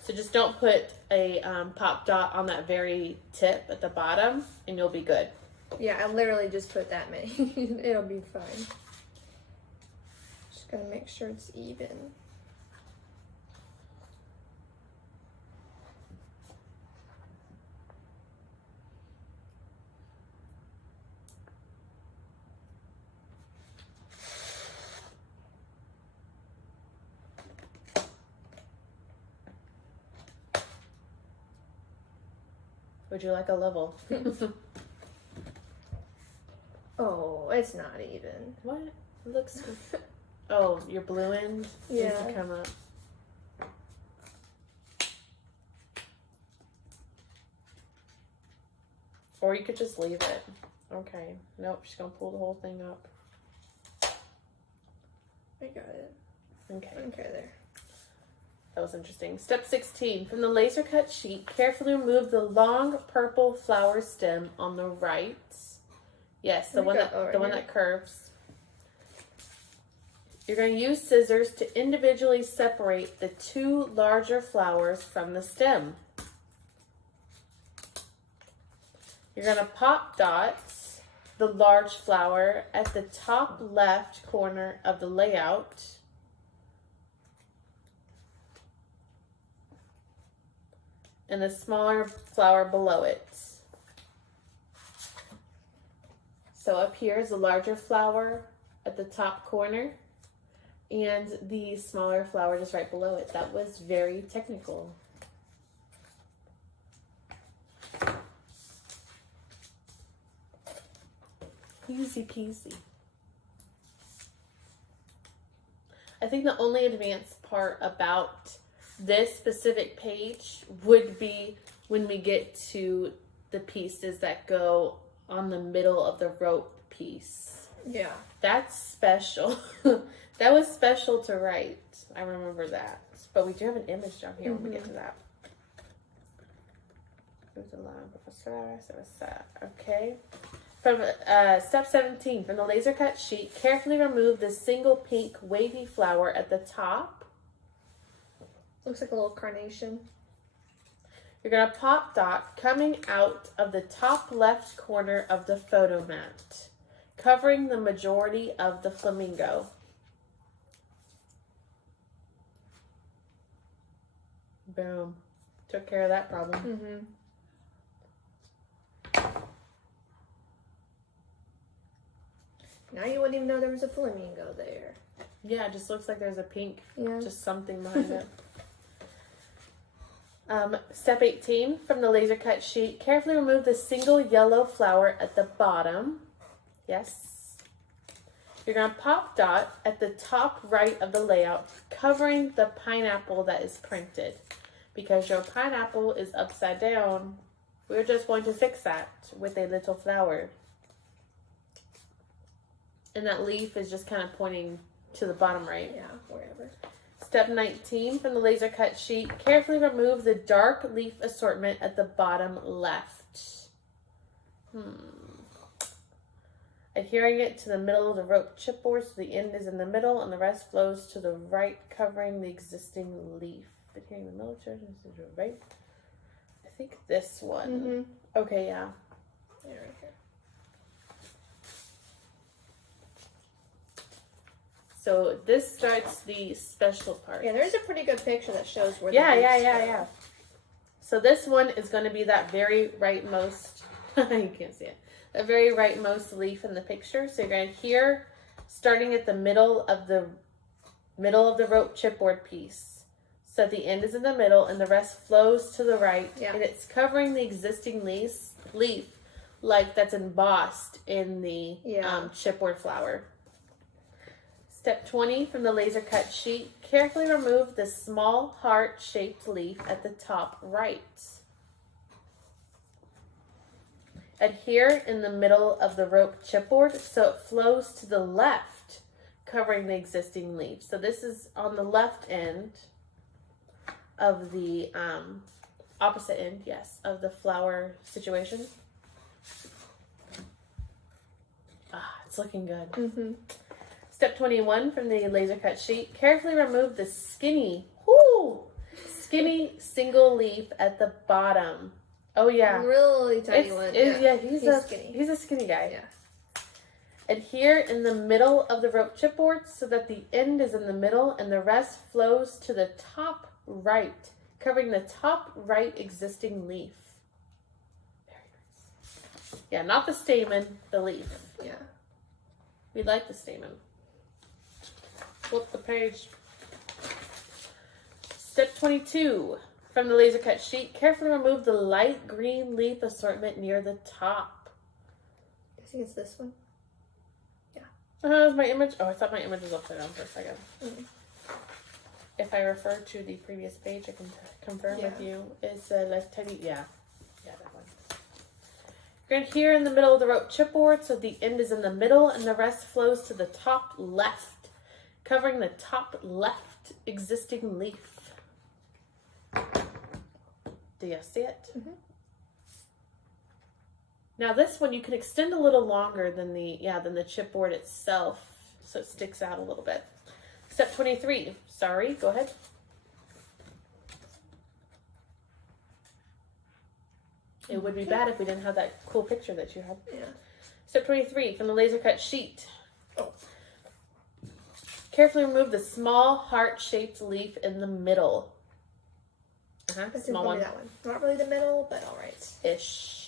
So just don't put a pop dot on that very tip at the bottom and you'll be good. Yeah, I literally just put that many. It'll be fine. Just gotta make sure it's even. Would you like a level? Oh, it's not even. What? It looks... Oh, your blue end needs to come up. Or you could just leave it. Okay. Nope, she's going to pull the whole thing up. I got it. Okay. Okay, there. That was interesting. Step 16. From the laser cut sheet, carefully remove the long purple flower stem on the right. Yes, the one that curves. You're going to use scissors to individually separate the 2 larger flowers from the stem. You're going to pop dot the large flower at the top left corner of the layout. And the smaller flower below it. So up here is the larger flower at the top corner, and the smaller flower just right below it. That was very technical. Easy peasy. I think the only advanced part about this specific page would be when we get to the pieces that go on the middle of the rope piece. Yeah. That's special. That was special to write. I remember that. But we do have an image down here when we get to that. Okay. From step 17, from the laser cut sheet, carefully remove the single pink wavy flower at the top. Looks like a little carnation. You're going to pop dot coming out of the top left corner of the photo mat, covering the majority of the flamingo. Boom. Took care of that problem. Mm-hmm. Now you wouldn't even know there was a flamingo there. Yeah, it just looks like there's a pink, Yeah. just something behind it. Step 18, from the laser cut sheet, carefully remove the single yellow flower at the bottom. Yes. You're going to pop dot at the top right of the layout, covering the pineapple that is printed. Because your pineapple is upside down, we're just going to fix that with a little flower. And that leaf is just kind of pointing to the bottom right. Yeah, wherever. Step Step 19, from the laser cut sheet, carefully remove the dark leaf assortment at the bottom left. Adhering it to the middle of the rope chipboard so the end is in the middle and the rest flows to the right, covering the existing leaf. Adhering the middle to the right. I think this one. Mm-hmm. Okay, yeah. Yeah, right here. So this starts the special part. Yeah, there's a pretty good picture that shows where Yeah. the leaves go. So this one is going to be that very rightmost, you can't see it, the very rightmost leaf in the picture. So you're going to here, starting at the middle of the rope chipboard piece. So the end is in the middle and the rest flows to the right. Yeah. And it's covering the existing leaf like that's embossed in the chipboard flower. Step 20, from the laser cut sheet, carefully remove the small heart-shaped leaf at the top right. Adhere in the middle of the rope chipboard so it flows to the left, covering the existing leaf. So this is on the left end of the opposite end, yes, of the flower situation. It's looking good. Mm-hmm. Step 21, from the laser cut sheet, carefully remove the skinny single leaf at the bottom. Oh yeah, Really tiny one. He's a skinny guy. Yeah. Adhere in the middle of the rope chipboard so that the end is in the middle and the rest flows to the top right, covering the top right existing leaf. Very nice. Yeah, not the stamen, the leaf. Yeah. We like the stamen. Flip the page. Step 22. From the laser cut sheet, carefully remove the light green leaf assortment near the top. I think it's this one. Is my image? Oh, I thought my image was upside down for a second. If I refer to the previous page, I can confirm with you. It's a left tiny. Yeah, that one. You're going to here in the middle of the rope chipboard, so the end is in the middle, and the rest flows to the top left, covering the top left existing leaf. Do you see it? Mm-hmm. Now this one you can extend a little longer than the chipboard itself, so it sticks out a little bit. Step 23. Sorry, go ahead. It would be bad if we didn't have that cool picture that you had. Yeah. Step 23, from the laser cut sheet. Oh. Carefully remove the small heart-shaped leaf in the middle. Small one. That one. Not really the middle, but all right. Ish.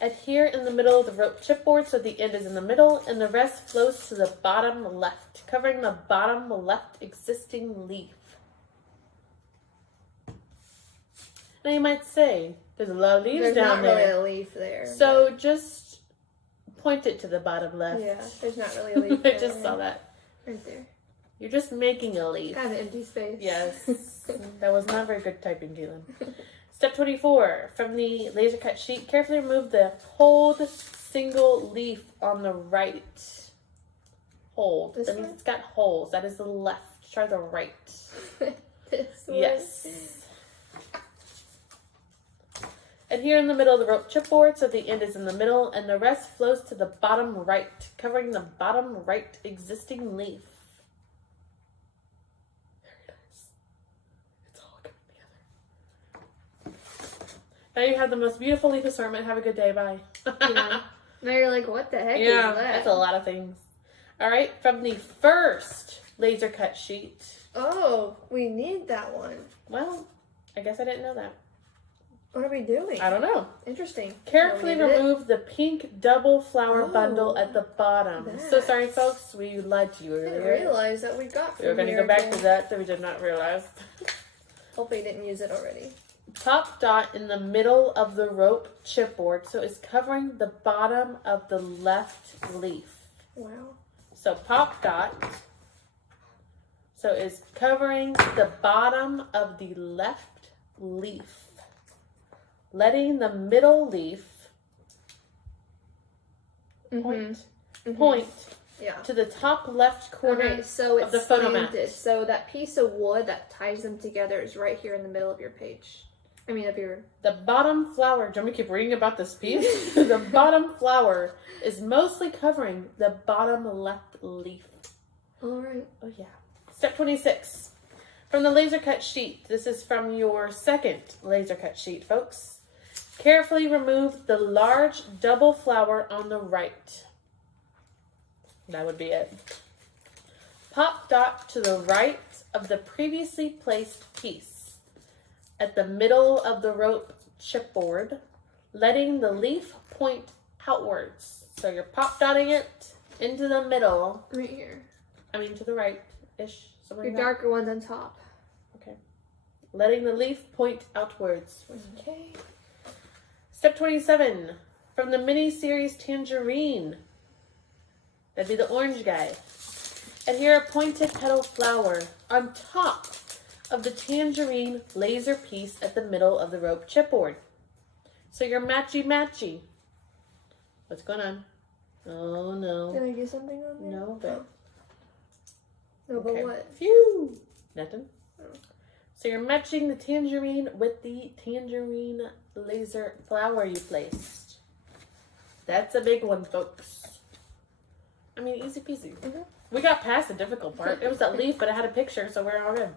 Adhere in the middle of the rope chipboard so the end is in the middle and the rest flows to the bottom left, covering the bottom left existing leaf. Now you might say, there's a lot of leaves down there. There's not really a leaf there. So just point it to the bottom left. Yeah, there's not really a leaf I there. just saw that. Right there. You're just making a leaf. Kind of empty space. Yes. That was not very good typing, Caitlin. Step 24. From the laser cut sheet, carefully remove the hold single leaf on the right. Hold. This That means one? it's got holes. That is the left. Try the right. This one. Yes. Adhere in the middle of the rope chipboard so the end is in the middle and the rest flows to the bottom right, covering the bottom right existing leaf. There it is. It's all coming together. Now you have the most beautiful leaf assortment. Have a good day. Bye. Yeah. Now you're like, what the heck is Yeah, that? that's a lot of things. All right, from the first laser cut sheet. Oh, we need that one. Well, I guess I didn't know that. What are we doing? I don't know. Interesting. Carefully No, we did remove the pink double flower Oh, bundle at the bottom. that. So sorry, folks. We lied to you I didn't earlier. realize that we got We were from going to here go back again. to that we did not realize. Hopefully you didn't use it already. Top dot in the middle of the rope chipboard, so it's covering the bottom of the left leaf. Wow. So pop dot, so it's covering the bottom of the left leaf, letting the middle leaf point Yeah. to the top left corner. Okay, so of the it's photo mat. slanted. So that piece of wood that ties them together is right here in the middle of your page. I mean, of your... The bottom flower, do you want me to keep reading about this piece? The bottom flower is mostly covering the bottom left leaf. All right. Oh, yeah. Step 26. From the laser cut sheet. This is from your second laser cut sheet, folks. Carefully remove the large double flower on the right. That would be it. Pop dot to the right of the previously placed piece at the middle of the rope chipboard, letting the leaf point outwards. So you're pop dotting it into the middle. Right here. I mean to the right-ish. Your darker one's on top. Okay. Letting the leaf point outwards. Okay. Step 27. From the mini-series Tangerine. That'd be the orange guy. Adhere a pointed petal flower on top of the tangerine laser piece at the middle of the rope chipboard. So you're matchy-matchy. What's going on? Oh, no. Did I do something on there? No, but... No, but okay. what? Phew! Nothing. Oh. So you're matching the tangerine with the tangerine laser flower you placed. That's a big one, folks. I mean, easy peasy. Mhm. We got past the difficult part. It was that leaf, but I had a picture, so we're all good.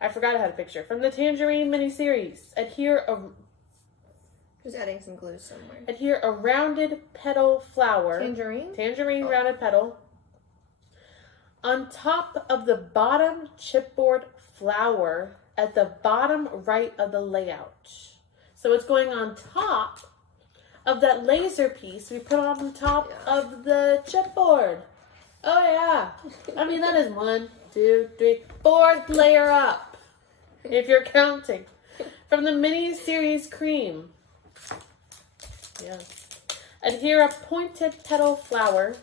I forgot I had a picture. From the Tangerine mini-series, adhere Just adding some glue somewhere. a rounded petal flower. Tangerine? Tangerine rounded petal. On top of the bottom chipboard flower at the bottom right of the layout. So it's going on top of that laser piece we put on top of the chipboard. Oh yeah. I mean, that is 1, 2, 3, 4th layer up. If you're counting. From the mini-series cream. Yeah. Adhere a pointed petal flower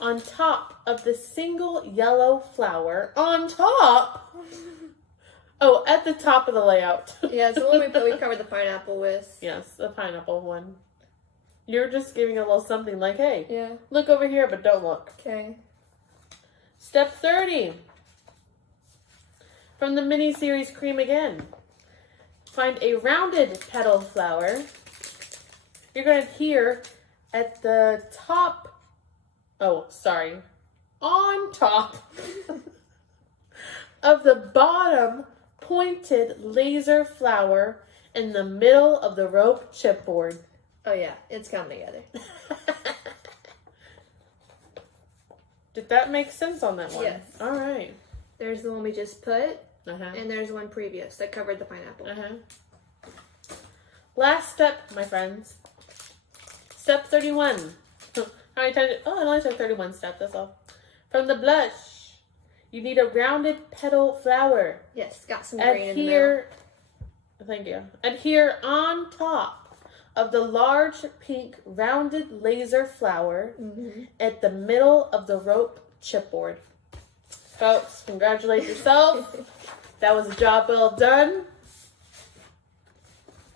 on top of the single yellow flower on top. Oh, at the top of the layout. Yeah, it's the one we covered the pineapple with. Yes, the pineapple one. You're just giving a little something like, hey, Yeah. look over here, but don't look. Okay. Step 30. From the mini-series cream again. Find a rounded petal flower. You're going to adhere at the top. Oh, sorry. on top of the bottom pointed laser flower in the middle of the rope chipboard. Oh yeah, it's coming together. Did that make sense on that one? Yes. All right. There's the one we just put, Uh-huh. and there's one previous that covered the pineapple. Uh-huh. Last step, my friends. Step 31. How many times? Oh, it only took 31 steps, that's all. From the blush, you need a rounded petal flower. Yes, got some green in the middle. Adhere, thank you. Adhere on top of the large pink rounded laser flower at the middle of the rope chipboard. Folks, congratulate yourself. That was a job well done.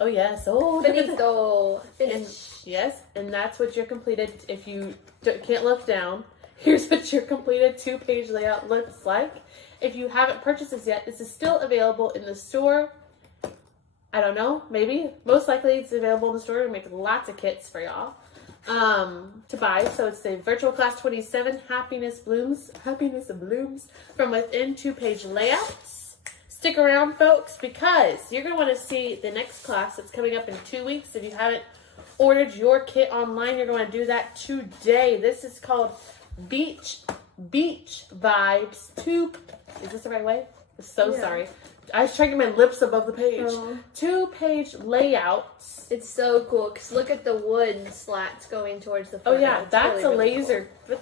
Oh yes, oh. Finito. And, Finish. yes, and that's what your completed, if you can't look down, here's what your completed 2-page layout looks like. If you haven't purchased this yet, this is still available in the store. I don't know, maybe. Most likely it's available in the store. We make lots of kits for y'all to buy. So it's the Virtual Class 27 Happiness Blooms from Within 2-page layouts. Stick around, folks, because you're going to want to see the next class that's coming up in 2 weeks. If you haven't ordered your kit online, you're going to do that today. This is called Beach Vibes 2. Is this the right way? I'm so sorry. I was trying to get my lips above the page. 2-page layouts. It's so cool because look at the wood slats going towards the Oh forehead. yeah, It's that's really, a really laser. cool.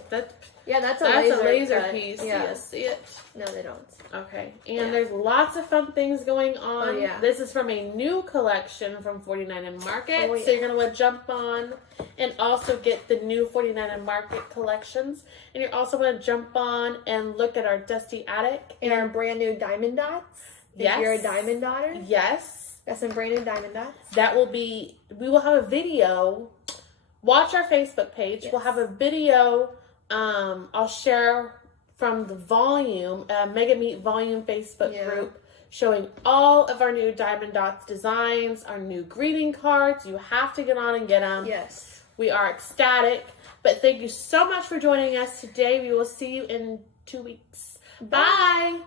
Yeah, that's That's a laser cut. piece. Yeah. You see it? No, they don't. Okay. And there's lots of fun things going on. Oh, yeah. This is from a new collection from 49 and Market. Oh, yeah. So you're going to want to jump on and also get the new 49 and Market collections. And you're also going to jump on and look at our Dusty Attic. And our brand new diamond dots. Yes. If you're a diamond daughter. Yes. Got some brand new diamond dots. We will have a video. Watch our Facebook page. Yes. We'll have a video I'll share from the volume, Mega Meet Volume Facebook group, showing all of our new Diamond Dots designs, our new greeting cards. You have to get on and get them. Yes. We are ecstatic. But thank you so much for joining us today. We will see you in 2 weeks. Bye.